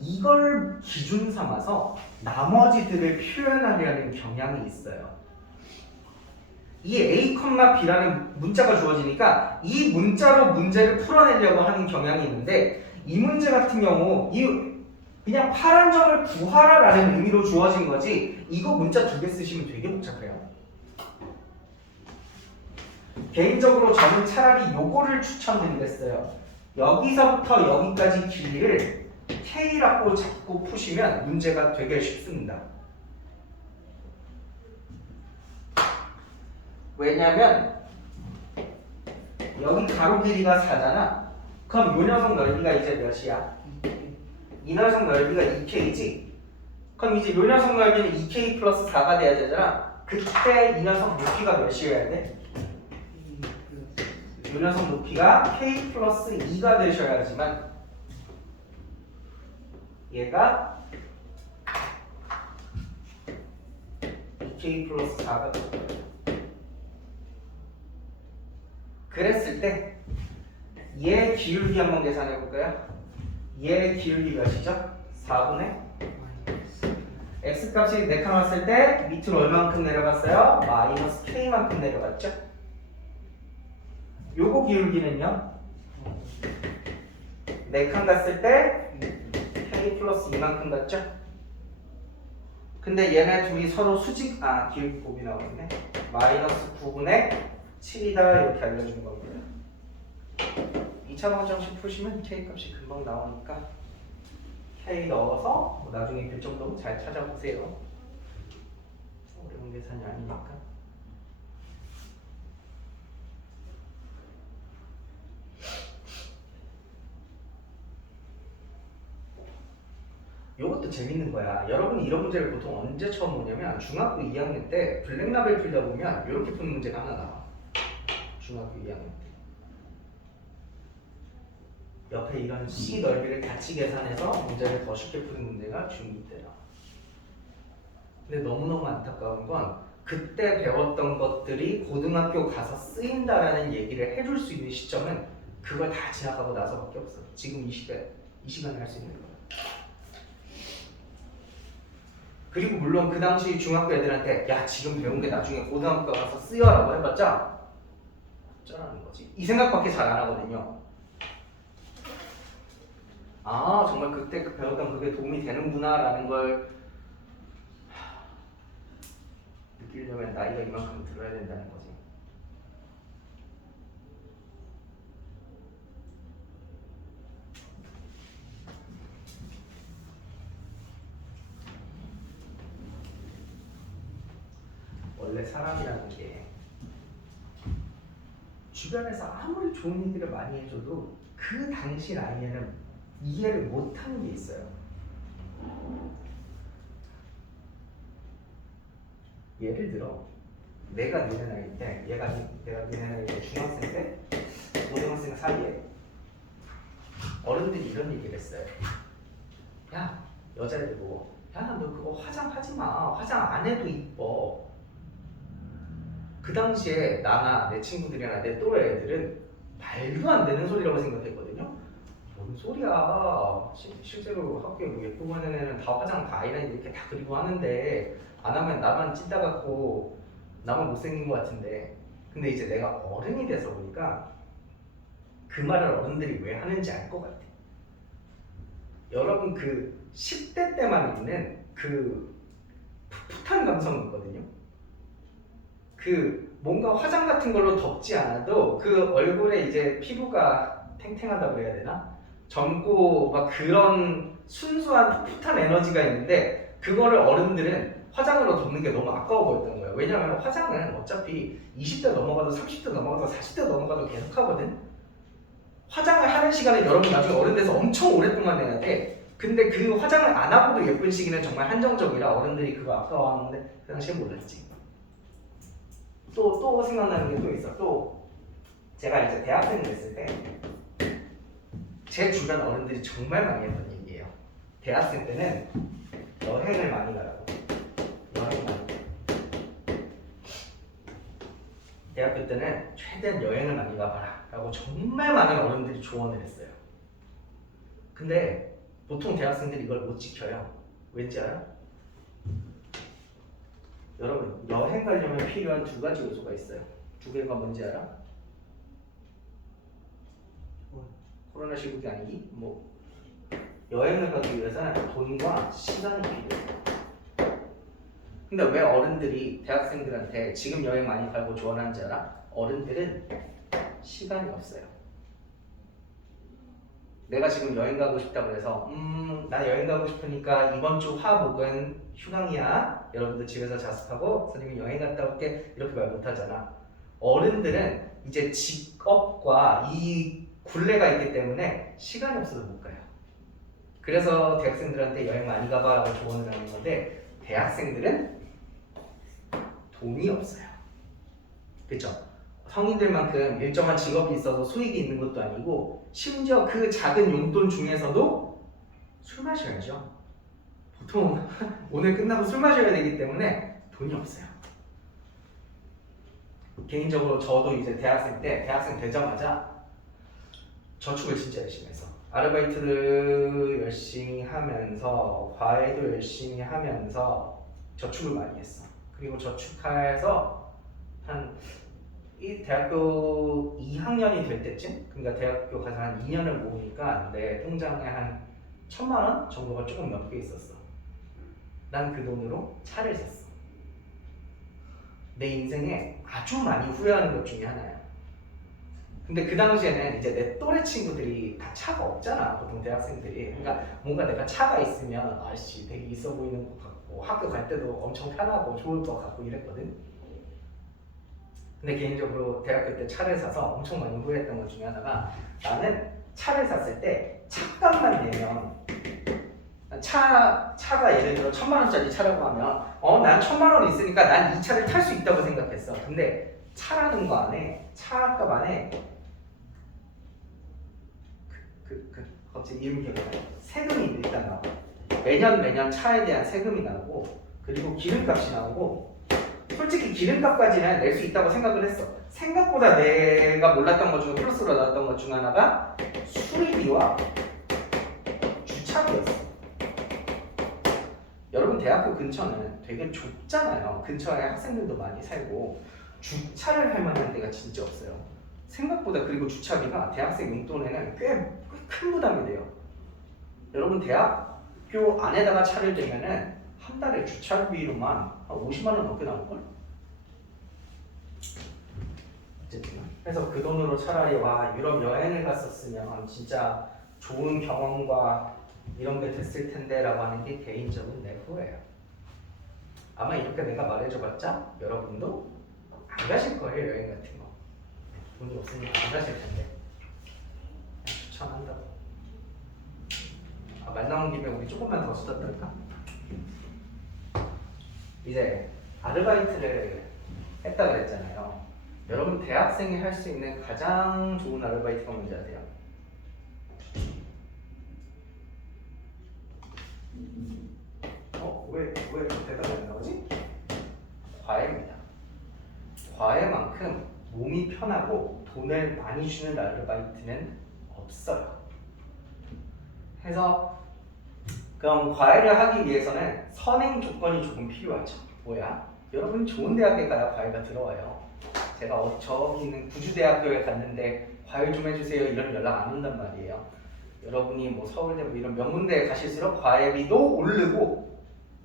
이걸 기준 삼아서 나머지들을 표현하려는 경향이 있어요. 이 A, B라는 문자가 주어지니까 이 문자로 문제를 풀어내려고 하는 경향이 있는데 이 문제 같은 경우 그냥 파란 점을 구하라라는 의미로 주어진 거지 이거 문자 2개 쓰시면 되게 복잡해요. 개인적으로 저는 차라리 요거를 추천드리겠어요. 여기서부터 여기까지 길이를 K라고 잡고 푸시면 문제가 되게 쉽습니다. 왜냐면 여기 가로 길이가 4잖아. 그럼 요 녀석 넓이가 이제 몇이야? 이 녀석 넓이가 2K지? 그럼 이제 요 녀석 넓이는 2K 플러스 4가 돼야 되잖아. 그때 이 녀석 높이가 몇이어야 돼? 요 녀석 높이가 K 플러스 2가 되셔야지만 얘가 2K 플러스 4가 될 거예요. 그랬을 때 얘 기울기 한번 계산해 볼까요? 얘 기울기 몇이죠? 4분의 X값이 4칸 왔을 때 밑으로 얼만큼 내려갔어요? 마이너스 K만큼 내려갔죠? 요거 기울기는요? 4칸 갔을 때 K 플러스 이만큼 같죠? 근데 얘네 둘이 서로 수직, 기울기 곱이 나오겠네. 마이너스 9분의 7이다 이렇게 알려준 겁니다. 2차 방정식 푸시면 K 값이 금방 나오니까 K 넣어서 나중에 교점도 잘 찾아보세요. 어려운 계산이 아니니까. 이것도 재밌는 거야. 여러분이 이런 문제를 보통 언제 처음 보냐면 중학교 2학년 때 블랙라벨 풀다 보면 이렇게 푸는 문제가 하나 나와. 중학교 2학년 때. 옆에 이런 C 넓이를 같이 계산해서 문제를 더 쉽게 푸는 문제가 중2 때라. 근데 너무너무 안타까운 건 그때 배웠던 것들이 고등학교 가서 쓰인다라는 얘기를 해줄 수 있는 시점은 그걸 다 지나가고 나서밖에 없어. 지금 이 시간에 할 수 있는 거야. 그리고 물론 그 당시 중학교 애들한테 야 지금 배운 게 나중에 고등학교 가서 쓰여라고 해봤자 어쩌라는 거지? 이 생각밖에 잘 안 하거든요. 아 정말 그때 배웠던 그게 도움이 되는구나 라는 걸 느끼려면 나이가 이만큼 들어야 된다는 거지. 원래 사람이라는 게 주변에서 아무리 좋은 얘기를 많이 해줘도 그 당시 나이에는 이해를 못하는 게 있어요. 예를 들어 내가 니네 나이 때 내가 니네 나이 때 중학생 때 고등학생 사이에 어른들이 이런 얘기를 했어요. 야 여자애들 보고 야 너 그거 화장하지 마. 화장 안 해도 이뻐. 그 당시에 나나 내 친구들이나 내 또래 애들은 말도 안 되는 소리라고 생각했거든요. 뭔 소리야. 실제로 학교에 뭐 예쁘고 하는 애는 다 화장 다 아이라인 이렇게 다 그리고 하는데 안 하면 나만 찐따 같고 나만 못생긴 것 같은데. 근데 이제 내가 어른이 돼서 보니까 그 말을 어른들이 왜 하는지 알 것 같아. 여러분 그 10대 때만 있는 그 풋풋한 감성이 있거든요. 그 뭔가 화장 같은 걸로 덮지 않아도 그 얼굴에 이제 피부가 탱탱하다 그래야 되나? 젊고 막 그런 순수한 풋풋한 에너지가 있는데 그거를 어른들은 화장으로 덮는 게 너무 아까워 보였던 거예요. 왜냐하면 화장은 어차피 20대 넘어가도 30대 넘어가도 40대 넘어가도 계속 하거든. 화장을 하는 시간은 여러분 나중에 어른 돼서 엄청 오랫동안 해야 돼. 근데 그 화장을 안 하고도 예쁜 시기는 정말 한정적이라 어른들이 그거 아까워하는데 그 당시에 몰랐지. 또 생각나는 게 또 있어. 또 제가 이제 대학생 됐을 때 제 주변 어른들이 정말 많이 했던 얘기예요. 대학생 때는 여행을 많이 가라고. 여행 많이. 대학교 때는 최대한 여행을 많이 가봐라 라고 정말 많은 어른들이 조언을 했어요. 근데 보통 대학생들이 이걸 못 지켜요. 왠지 알아? 여러분 여행 가려면 필요한 두 가지 요소가 있어요. 두 개가 뭔지 알아? 코로나 시국이 아니기? 여행을 가기 위해서는 돈과 시간이 필요해요. 근데 왜 어른들이 대학생들한테 지금 여행 많이 가고 조언하는지 알아? 어른들은 시간이 없어요. 내가 지금 여행 가고 싶다고 해서 나 여행 가고 싶으니까 이번 주 화목은 휴강이야. 여러분들 집에서 자습하고 선생님이 여행 갔다 올게. 이렇게 말 못하잖아. 어른들은 이제 직업과 이 굴레가 있기 때문에 시간이 없어서 못 가요. 그래서 대학생들한테 여행 많이 가봐라고 조언을 하는 건데 대학생들은 돈이 없어요. 그쵸? 성인들만큼 일정한 직업이 있어서 수익이 있는 것도 아니고 심지어 그 작은 용돈 중에서도 술 마셔야죠. 보통 오늘 끝나고 술 마셔야 되기 때문에 돈이 없어요. 개인적으로 저도 이제 대학생 되자마자 저축을 진짜 열심히 했어. 아르바이트를 열심히 하면서 과외도 열심히 하면서 저축을 많이 했어. 그리고 저축해서 한 이 대학교 2학년이 될 때쯤, 그러니까 대학교 가서 한 2년을 모으니까 내 통장에 한 1,000만 원 정도가 조금 넘게 있었어. 난 그 돈으로 차를 샀어. 내 인생에 아주 많이 후회하는 것 중에 하나야. 근데 그 당시에는 이제 내 또래 친구들이 다 차가 없잖아, 보통 대학생들이. 그러니까 뭔가 내가 차가 있으면 아씨 되게 있어 보이는 것 같고 학교 갈 때도 엄청 편하고 좋을 것 같고 이랬거든. 근데 개인적으로 대학교 때 차를 사서 엄청 많이 후회했던 것 중에 하나가, 나는 차를 샀을 때 차값만 내면, 차가 예를 들어 1,000만 원짜리 차라고 하면 난 1,000만 원 있으니까 난 이 차를 탈 수 있다고 생각했어. 근데 차라는 거 안에, 차값 안에 갑자기 이름 기억이 안 나. 세금이 일단 나와. 매년 차에 대한 세금이 나오고, 그리고 기름값이 나오고. 솔직히 기름값까지는 낼 수 있다고 생각을 했어. 생각보다 내가 몰랐던 것 중에 플러스로 나왔던 것 중 하나가 수리비와 주차비였어. 여러분 대학교 근처는 되게 좁잖아요. 근처에 학생들도 많이 살고 주차를 할 만한 데가 진짜 없어요. 생각보다. 그리고 주차비가 대학생 용돈에는 꽤 큰 부담이 돼요. 여러분 대학교 안에다가 차를 대면은 한 달에 주차비로만 한 50만 원 넘게 나올걸? 어쨌든 그래서 그 돈으로 차라리 유럽 여행을 갔었으면 진짜 좋은 경험과 이런 게 됐을 텐데 라고 하는 게 개인적인 내 후회예요. 아마 이렇게 내가 말해줘봤자 여러분도 안 가실 거예요. 여행 같은 거 돈이 없으니까 안 가실 텐데 그냥 추천한다고. 말 나온 김에 우리 조금만 더 수다 떨까? 이제 아르바이트를 했다 그랬잖아요. 여러분 대학생이 할 수 있는 가장 좋은 아르바이트가 뭔지 아세요? 왜 대답이 안 나오지? 과외입니다. 과외만큼 몸이 편하고 돈을 많이 주는 아르바이트는 없어요. 그래서 그럼 과외를 하기 위해서는 선행 조건이 조금 필요하죠. 뭐야? 여러분 좋은 대학에 가야 과외가 들어와요. 제가 저기 있는 구주대학교에 갔는데 과외 좀 해주세요 이런 연락 안 온단 말이에요. 여러분이 뭐 서울대 뭐 이런 명문대에 가실수록 과외비도 오르고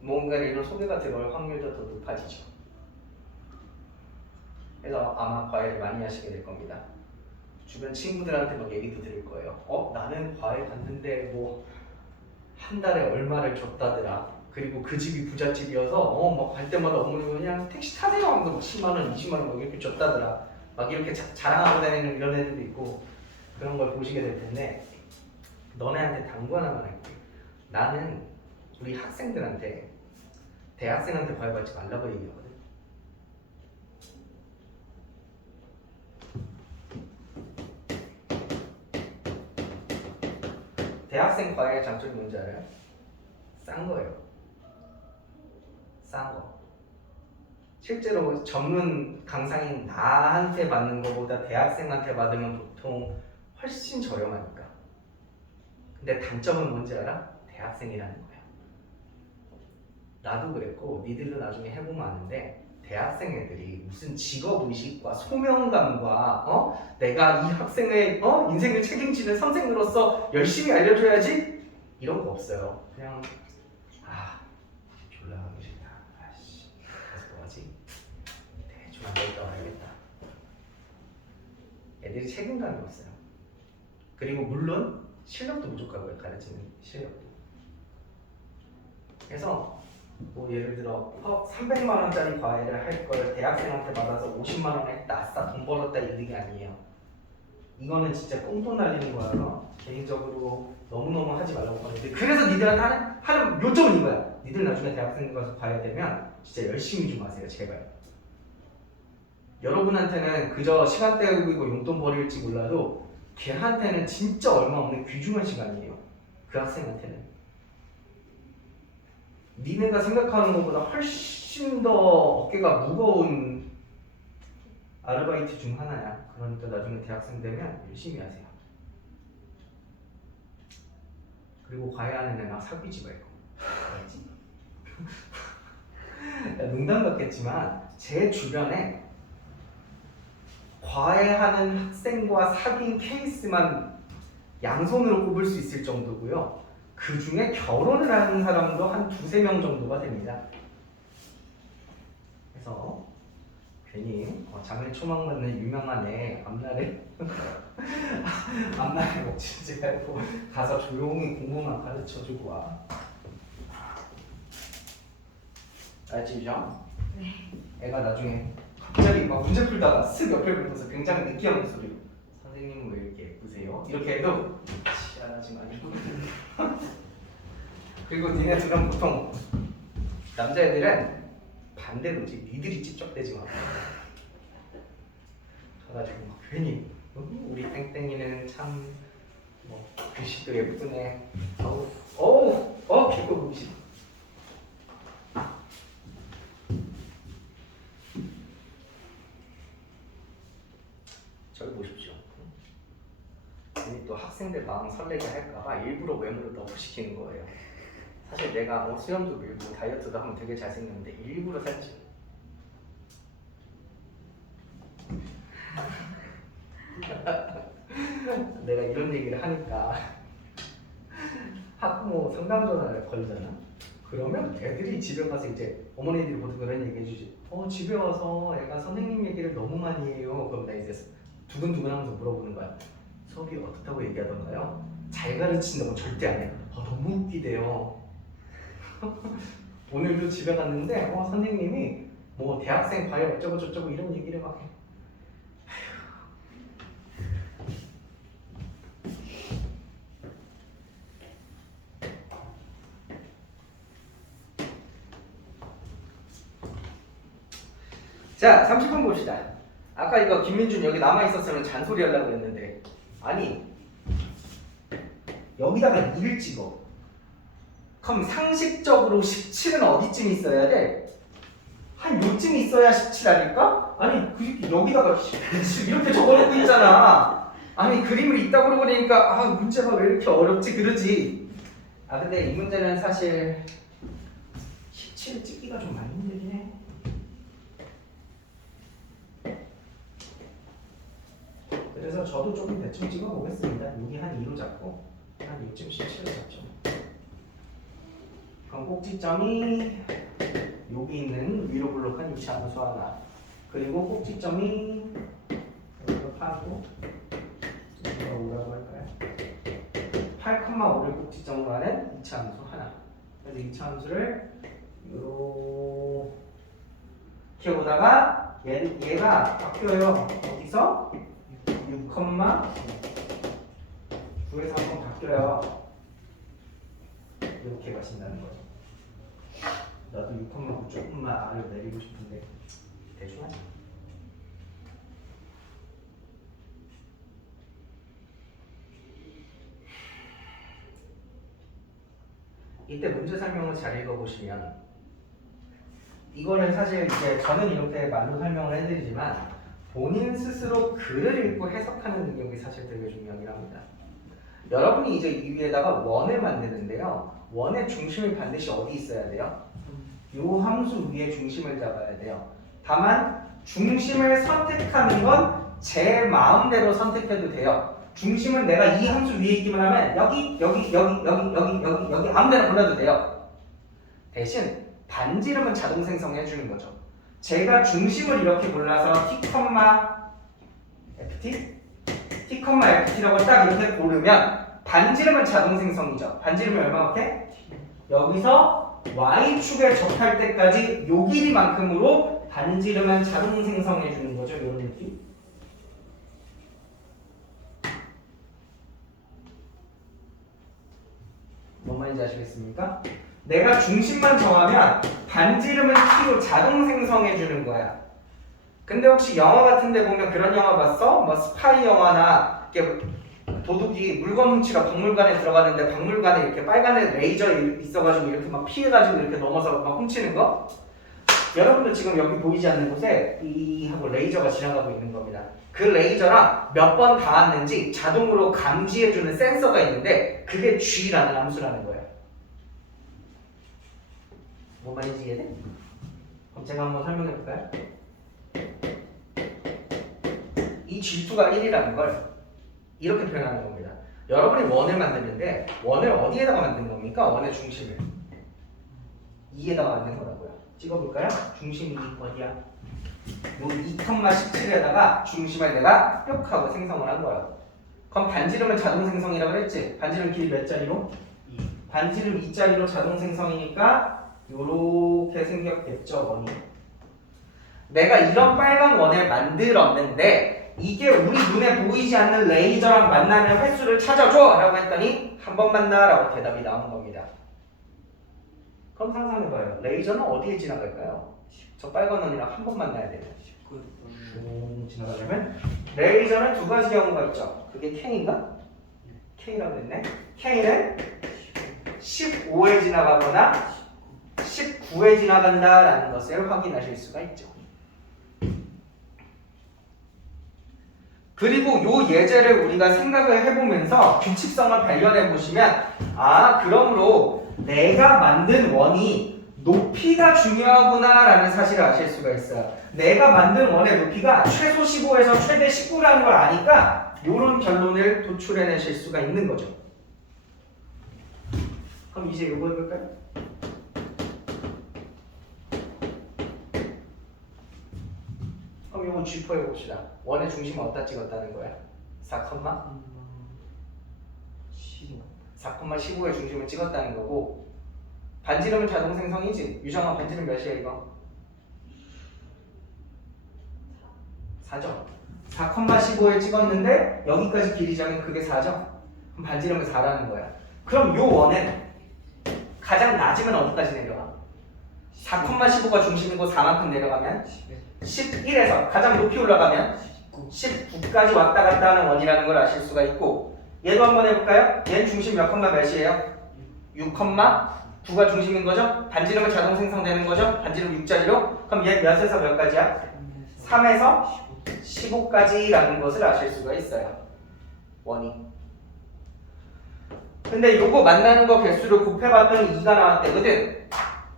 뭔가 이런 소개가 들어올 확률도 더 높아지죠. 그래서 아마 과외를 많이 하시게 될 겁니다. 주변 친구들한테 막 얘기도 들을 거예요. 나는 과외 갔는데 뭐 한 달에 얼마를 줬다더라. 그리고 그 집이 부잣집이어서 막 갈 때마다 어머니가 그냥 택시 타세요 하면서 10만 원, 20만 원 막 이렇게 줬다더라. 막 이렇게 자랑하고 다니는 이런 애들도 있고 그런 걸 보시게 될 텐데, 너네한테 당부 하나만 할게. 나는 우리 학생들한테 대학생한테 과외 받지 말라고 얘기하거든. 대학생 과외의 장점이 뭔지 알아요? 싼 거예요. 싼 거. 실제로 전문 강사인 나한테 받는 것보다 대학생한테 받으면 보통 훨씬 저렴하니까. 근데 단점은 뭔지 알아? 대학생이라는 거야. 나도 그랬고 니들도 나중에 해보면 아는데, 대학생 애들이 무슨 직업의식과 소명감과 내가 이 학생의 인생을 책임지는 선생으로서 열심히 알려줘야지 이런 거 없어요. 그냥 졸라 하기 싫다. 그래서 뭐하지? 대충 안 되겠다 와야겠다. 애들이 책임감이 없어요. 그리고 물론 실력도 부족하고요. 가르치는 실력도. 그래서 뭐 예를 들어 300만 원짜리 과외를 할 걸 대학생한테 받아서 50만 원 했다. 아싸 돈 벌었다 이득이 아니에요. 이거는 진짜 꽁돈 날리는 거라서 개인적으로 너무너무 하지 말라고 하는데, 그래서 니들한테 하는 요점은 이거야. 니들 나중에 대학생 가서 과외 되면 진짜 열심히 좀 하세요. 제발. 여러분한테는 그저 시간 때우고 용돈 버릴지 몰라도 걔한테는 진짜 얼마 없는 귀중한 시간이에요. 그 학생한테는. 니네가 생각하는 것보다 훨씬 더 어깨가 무거운 아르바이트 중 하나야. 그러니까 나중에 대학생 되면 열심히 하세요. 그리고 과외하는 애랑 사귀지 말고. 알지? 농담 같겠지만 제 주변에 과외하는 학생과 사귄 케이스만 양손으로 꼽을 수 있을 정도고요. 그 중에 결혼을 하는 사람도 한 두세 명 정도가 됩니다. 그래서 괜히 장래 초망 맞는 유명한 애 앞날에 앞날에 먹히지 말고 가서 조용히 공부만 가르쳐주고 와. 알지죠? 네. 애가 나중에 갑자기 막 문제 풀다가 쓱 옆에 보면서 굉장히 느끼한 목소리로 선생님은 왜 이렇게 예쁘세요? 이렇게 해도 시원하지 말고. 그리고 니네들은 보통 남자애들은 반대로지. 니들이 찝쩍대지 마. 가가지고 막 괜히 우리 땡땡이는 참 뭐 글씨도 예쁘네. 개코 글씨. 저기 보십시오. 괜히 또 학생들 마음 설레게 할까봐 일부러 외모를 너프시키는 거예요. 사실 내가 수염도 밀고 다이어트도 하면 되게 잘생겼는데 일부러 살찌. 내가 이런 얘기를 하니까 학부모 상담 전화를 걸잖아. 그러면 애들이 집에 가서 이제 어머니들이 보통 그런 얘기 해주지. 집에 와서 애가 선생님 얘기를 너무 많이 해요. 그럼 나 이제 두근두근하면서 물어보는 거야. 수업이 어떻다고 얘기하던가요? 잘 가르친다고 절대 안 해. 너무 웃기대요. 오늘도 집에 갔는데 선생님이 뭐 대학생 과외 어쩌고 저쩌고 이런 얘기를 막 해. 자, 30분 봅시다. 아까 이거 김민준 여기 남아있었으면 잔소리 하려고 했는데 아니 여기다가 2를 찍어. 그럼 상식적으로 17은 어디쯤 있어야 돼? 한 요쯤 있어야 17 아닐까? 아니 그 여기다가 17 이렇게 적어놓고 있잖아. 아니 그림을 이따구로 그리니까 문제가 왜 이렇게 어렵지 그러지. 근데 이 문제는 사실 17 찍기가 좀 많이 힘들긴 해. 그래서 저도 조금 대충 찍어보겠습니다. 여기 한 2로 잡고 한 요쯤 17로 잡죠. 그럼 꼭지점이 여기 있는 위로 블록한 이치 함수 하나, 그리고 꼭지점이 여기로 파고 여기가 5라고 할까요? 8,5를 꼭지점으로 하는 이치 함수 하나. 그래서 이치 함수를 이렇게 보다가 얘가 바뀌어요. 어디서? 6,9에서 한번 바뀌어요. 이렇게 가신다는 거죠. 나도 6,9 조금만 아래로 내리고 싶은데 대충 하지. 이때 문제 설명을 잘 읽어보시면 이거를 사실 이제 저는 이렇게 말로 설명을 해드리지만 본인 스스로 글을 읽고 해석하는 능력이 사실 되게 중요하긴 합니다. 여러분이 이제 이 위에다가 원을 만드는데요. 원의 중심이 반드시 어디 있어야 돼요? 요 함수 위에 중심을 잡아야 돼요. 다만 중심을 선택하는 건 제 마음대로 선택해도 돼요. 중심은 내가 이 함수 위에 있기만 하면 여기 아무데나 골라도 돼요. 대신 반지름은 자동 생성해 주는 거죠. 제가 중심을 이렇게 골라서 t, ft, t, ft라고 딱 이렇게 고르면 반지름은 자동 생성이죠. 반지름이 얼마밖에? 여기서 y축에 접할 때까지 요 길이만큼으로 반지름은 자동 생성해 주는 거죠. 이런 느낌. 뭔 말인지 아시겠습니까? 내가 중심만 정하면 반지름은 t로 자동 생성해 주는 거야. 근데 혹시 영화 같은 데 보면 그런 영화 봤어? 뭐 스파이 영화나 이렇게 도둑이 물건 훔치러 박물관에 들어가는데 박물관에 이렇게 빨간색 레이저 있어가지고 이렇게 막 피해가지고 이렇게 넘어서 막 훔치는 거? 여러분들 지금 여기 보이지 않는 곳에 이 하고 레이저가 지나가고 있는 겁니다. 그 레이저랑 몇 번 닿았는지 자동으로 감지해주는 센서가 있는데 그게 G라는 함수라는 거예요. 뭔 말인지 이해돼? 그럼 제가 한번 설명해 볼까요? 이 G2가 1이라는 걸 이렇게 표현하는 겁니다. 여러분이 원을 만드는데 원을 어디에다가 만든 겁니까? 원의 중심을 2에다가 만든 거라고요. 찍어볼까요? 중심이 어디야? 요 2,17에다가 중심을 내가 뿅 하고 생성을 한 거라고. 그럼 반지름은 자동 생성이라고 그랬지? 반지름 길이 몇 자리로? 2. 반지름 2자리로 자동 생성이니까 요렇게 생겼겠죠, 원이. 내가 이런 빨간 원을 만들었는데 이게 우리 눈에 보이지 않는 레이저랑 만나면 횟수를 찾아줘! 라고 했더니 한 번 만나 라고 대답이 나온 겁니다. 그럼 상상해봐요. 레이저는 어디에 지나갈까요? 저 빨간 원이랑 한 번 만나야 되면 지나가려면 레이저는 두 가지 경우가 있죠. 그게 K인가? K라고 했네. K는 15에 지나가거나 19에 지나간다라는 것을 확인하실 수가 있죠. 그리고 요 예제를 우리가 생각을 해보면서 규칙성을 발견해 보시면 그러므로 내가 만든 원이 높이가 중요하구나 라는 사실을 아실 수가 있어요. 내가 만든 원의 높이가 최소 15에서 최대 19라는 걸 아니까 이런 결론을 도출해내실 수가 있는 거죠. 그럼 이제 이거 해볼까요? 그럼 이거 G4 해봅시다. 원의 중심을 어디다 찍었다는 거야? 4,15의 중심을 찍었다는 거고 반지름은 자동 생성이지? 유정아 반지름 몇이야 이거? 4죠? 4,15에 찍었는데 여기까지 길이장은 그게 4죠? 그럼 반지름은 4라는 거야. 그럼 요 원은 가장 낮으면 어디까지 내려가? 4,15가 중심이고 4만큼 내려가면 11에서 가장 높이 올라가면 19까지 왔다 갔다 하는 원이라는 걸 아실 수가 있고 얘도 한번 해볼까요? 얘는 중심 몇 컴마 몇이에요? 6,9가 중심인 거죠? 반지름은 자동 생성되는 거죠? 반지름 6자리로? 그럼 얘 몇에서 몇까지야? 3에서 15까지라는 것을 아실 수가 있어요. 원이. 근데 요거 만나는 거 개수를 곱해봤더니 2가 나왔대거든.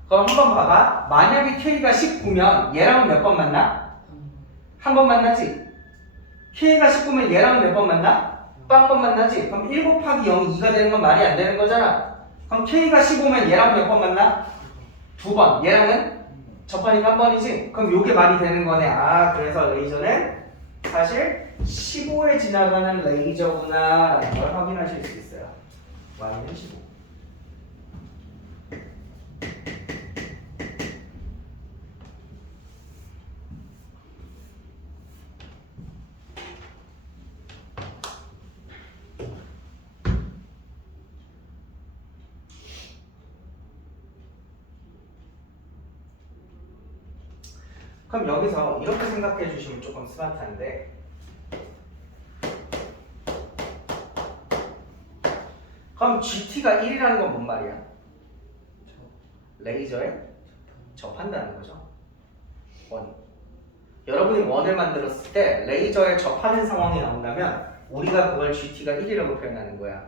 그럼 한번 봐봐. 만약에 K가 19면 얘랑은 몇 번 만나? 한 번 만나지? K가 19면 얘랑은 몇 번 만나? 또 한 번 만나지? 그럼 1 곱하기 0이 2가 되는 건 말이 안 되는 거잖아. 그럼 K가 15면 얘랑 몇 번 만나? 2번. 얘랑은 접하니까 한 번이지? 그럼 요게 말이 되는 거네. 그래서 레이저는 사실 15에 지나가는 레이저구나 라는 걸 확인하실 수 있어요. Y는 15. 그럼 여기서 이렇게 생각해 주시면 조금 스마트한데 그럼 GT가 1이라는 건 뭔 말이야? 레이저에 접한다는 거죠. 원. 여러분이 원을 만들었을 때 레이저에 접하는 상황이 나온다면 우리가 그걸 GT가 1이라고 표현하는 거야.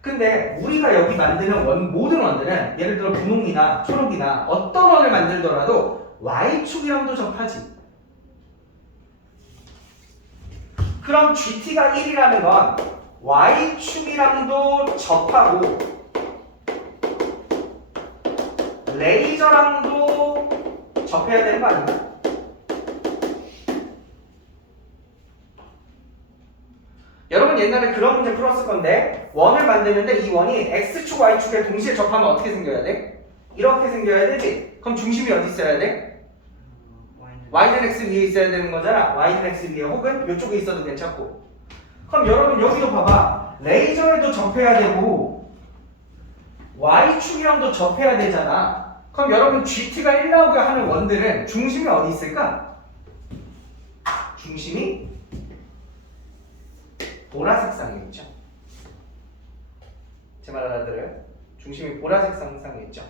근데 우리가 여기 만드는 모든 원들은 예를 들어 분홍이나 초록이나 어떤 원을 만들더라도 Y축이랑도 접하지. 그럼 GT가 1이라는 건 Y축이랑도 접하고 레이저랑도 접해야 되는 거 아닌가? 여러분 옛날에 그런 문제 풀었을 건데 원을 만드는데 이 원이 X축, Y축에 동시에 접하면 어떻게 생겨야 돼? 이렇게 생겨야 되지? 그럼 중심이 어디 있어야 돼? Y는 X 위에 있어야 되는 거잖아. Y는 X 위에 혹은 이쪽에 있어도 괜찮고. 그럼 여러분 여기도 봐봐. 레이저에도 접해야 되고 Y축이랑도 접해야 되잖아. 그럼 여러분 GT가 1 나오게 하는 원들은 중심이 어디 있을까? 중심이 보라색 상에 있죠. 제 말 알아들어요? 중심이 보라색 상에 있죠.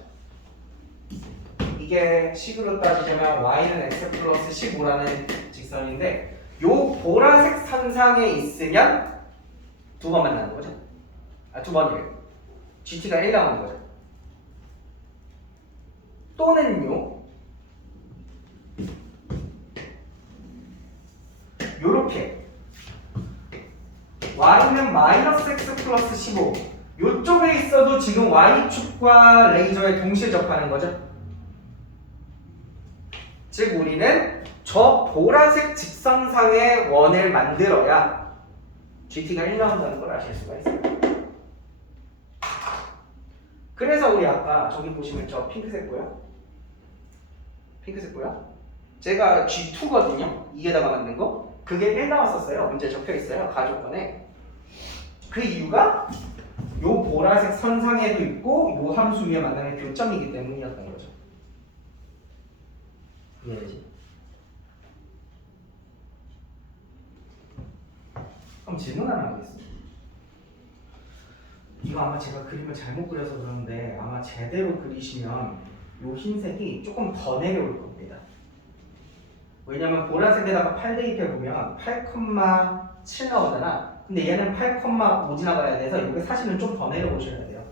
이게 식으로 따지자면 y는 x 플러스 15라는 직선인데 요 보라색 선상에 있으면 두 번 만나는 거죠. 두 번이래요. GT가 1 나오는 거죠. 또는요 요렇게 y는 마이너스 x 플러스 15 요쪽에 있어도 지금 y축과 레이저에 동시에 접하는 거죠. 즉 우리는 저 보라색 직선상의 원을 만들어야 GT가 1 나온다는 걸 아실 수가 있어요. 그래서 우리 아까 저기 보시면 저 핑크색 보여? 핑크색 보여? 제가 G2거든요. 이게다가 만든 거. 그게 1 나왔었어요. 문제 적혀 있어요. 가족권에. 그 이유가 요 보라색 선상에도 있고 요 함수 위에 만나는 교점이기 때문이었던 거죠. 이해되지? 그럼 질문 하나 하겠습니다. 이거 아마 제가 그림을 잘못 그려서 그러는데 아마 제대로 그리시면 요 흰색이 조금 더 내려올 겁니다. 왜냐면 보라색에다가 8 대입해보면 8,7 나오잖아. 근데 얘는 8,5 지나가야 돼서 이게 사실은 좀 더 내려오셔야 돼요.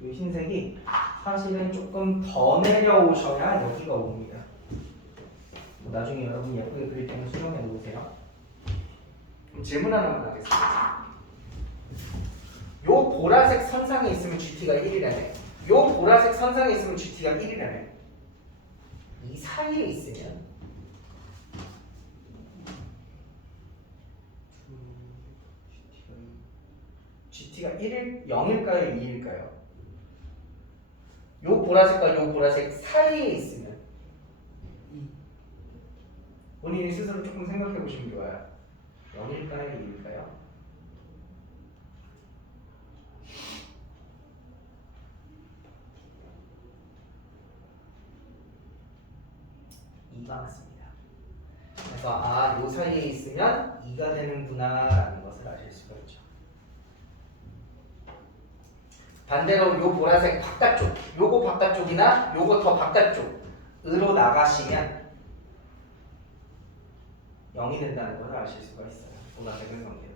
이 흰색이 사실은 조금 더 내려오셔야 여기가 옵니다. 나중에 여러분 예쁘게 그릴 때는 수정해 놓으세요. 그럼 질문 하나만 하겠습니다. 요 보라색 선상에 있으면 GT가 1이라네. 요 보라색 선상에 있으면 GT가 1이라네. 이 사이에 있으면 GT가 1일, 0일까요? 2일까요? 요 보라색과 요 보라색 사이에 있으면 본인이 스스로 조금 생각해 보시면 좋아요. 0일까요? 2일까요? 2가 맞습니다. 그래서 요 사이에 있으면 2가 되는구나 라는 것을 아실 수가 있죠. 반대로 요 보라색 바깥쪽, 요거 바깥쪽이나 요거 더 바깥쪽으로 나가시면 0이 된다는 것을 아실 수가 있어요. 보라색은 관계로.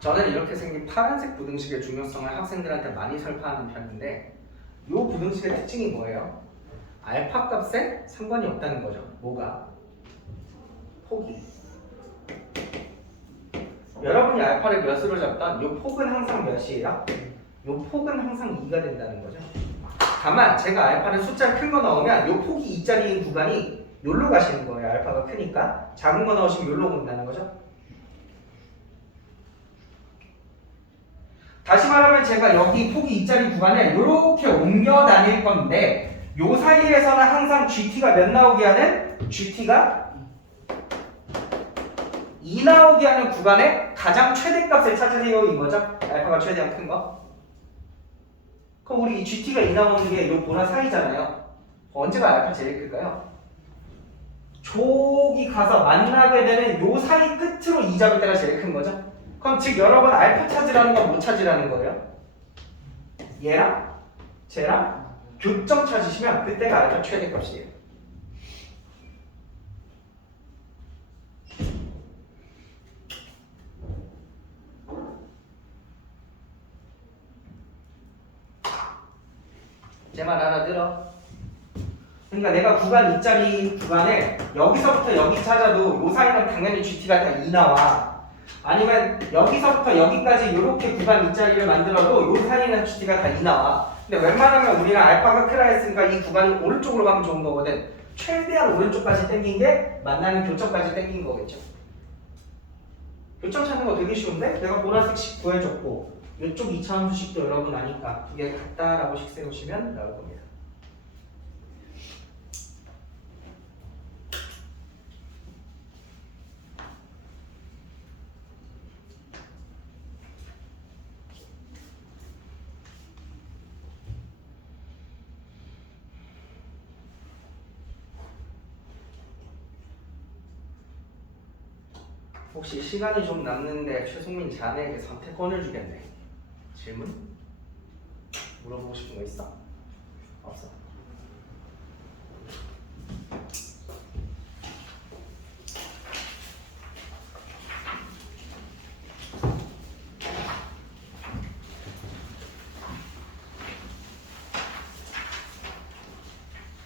저는 이렇게 생긴 파란색 부등식의 중요성을 학생들한테 많이 설파하는 편인데 이 부등식의 특징이 뭐예요? 알파 값에 상관이 없다는 거죠. 뭐가? 폭이. 여러분이 알파를 몇으로 잡던 이 폭은 항상 몇이에요? 이 폭은 항상 2가 된다는 거죠. 다만 제가 알파를 숫자 큰 거 넣으면 이 폭이 2짜리인 구간이 여기로 가시는 거예요. 알파가 크니까. 작은 거 넣으시면 여기로 온다는 거죠. 다시 말하면 제가 여기 폭이 2짜리 구간에 이렇게 옮겨 다닐 건데 요 사이에서는 항상 GT가 몇 나오게 하는? GT가 2 나오게 하는 구간의 가장 최대값을 찾으세요 이거죠? 알파가 최대한 큰 거. 그럼 우리 이 GT가 2 나오는 게 요 보라 사이잖아요. 언제가 알파 제일 클까요? 저기 가서 만나게 되는 요 사이 끝으로 2 잡을 때가 제일 큰 거죠? 그럼 즉 여러분 알파 찾으라는 건 뭐 찾으라는 거예요? 얘랑 쟤랑 교점 찾으시면 그때가 알파 최대값이에요. 제 말 알아들어? 그러니까 내가 구간 2짜리 구간을 여기서부터 여기 찾아도 요 사이는 당연히 GT가 다 2 나와. 아니면 여기서부터 여기까지 이렇게 구간 2짜리를 만들어도 요 사이는 GT가 다 2 나와. 근데 웬만하면 우리는 알파가 크라 했으니까 이 구간이 오른쪽으로 가면 좋은 거거든. 최대한 오른쪽까지 당긴 게 만나는 교점까지 당긴 거겠죠. 교점 찾는 거 되게 쉬운데? 내가 보라색식 구해줬고 이쪽 2차 함수식도 여러분 아니까 두 개 같다라고 식 세우시면 나올 겁니다. 혹시 시간이 좀 남는데 최송민 자네에게 선택권을 주겠네. 질문? 물어보고 싶은 거 있어? 없어?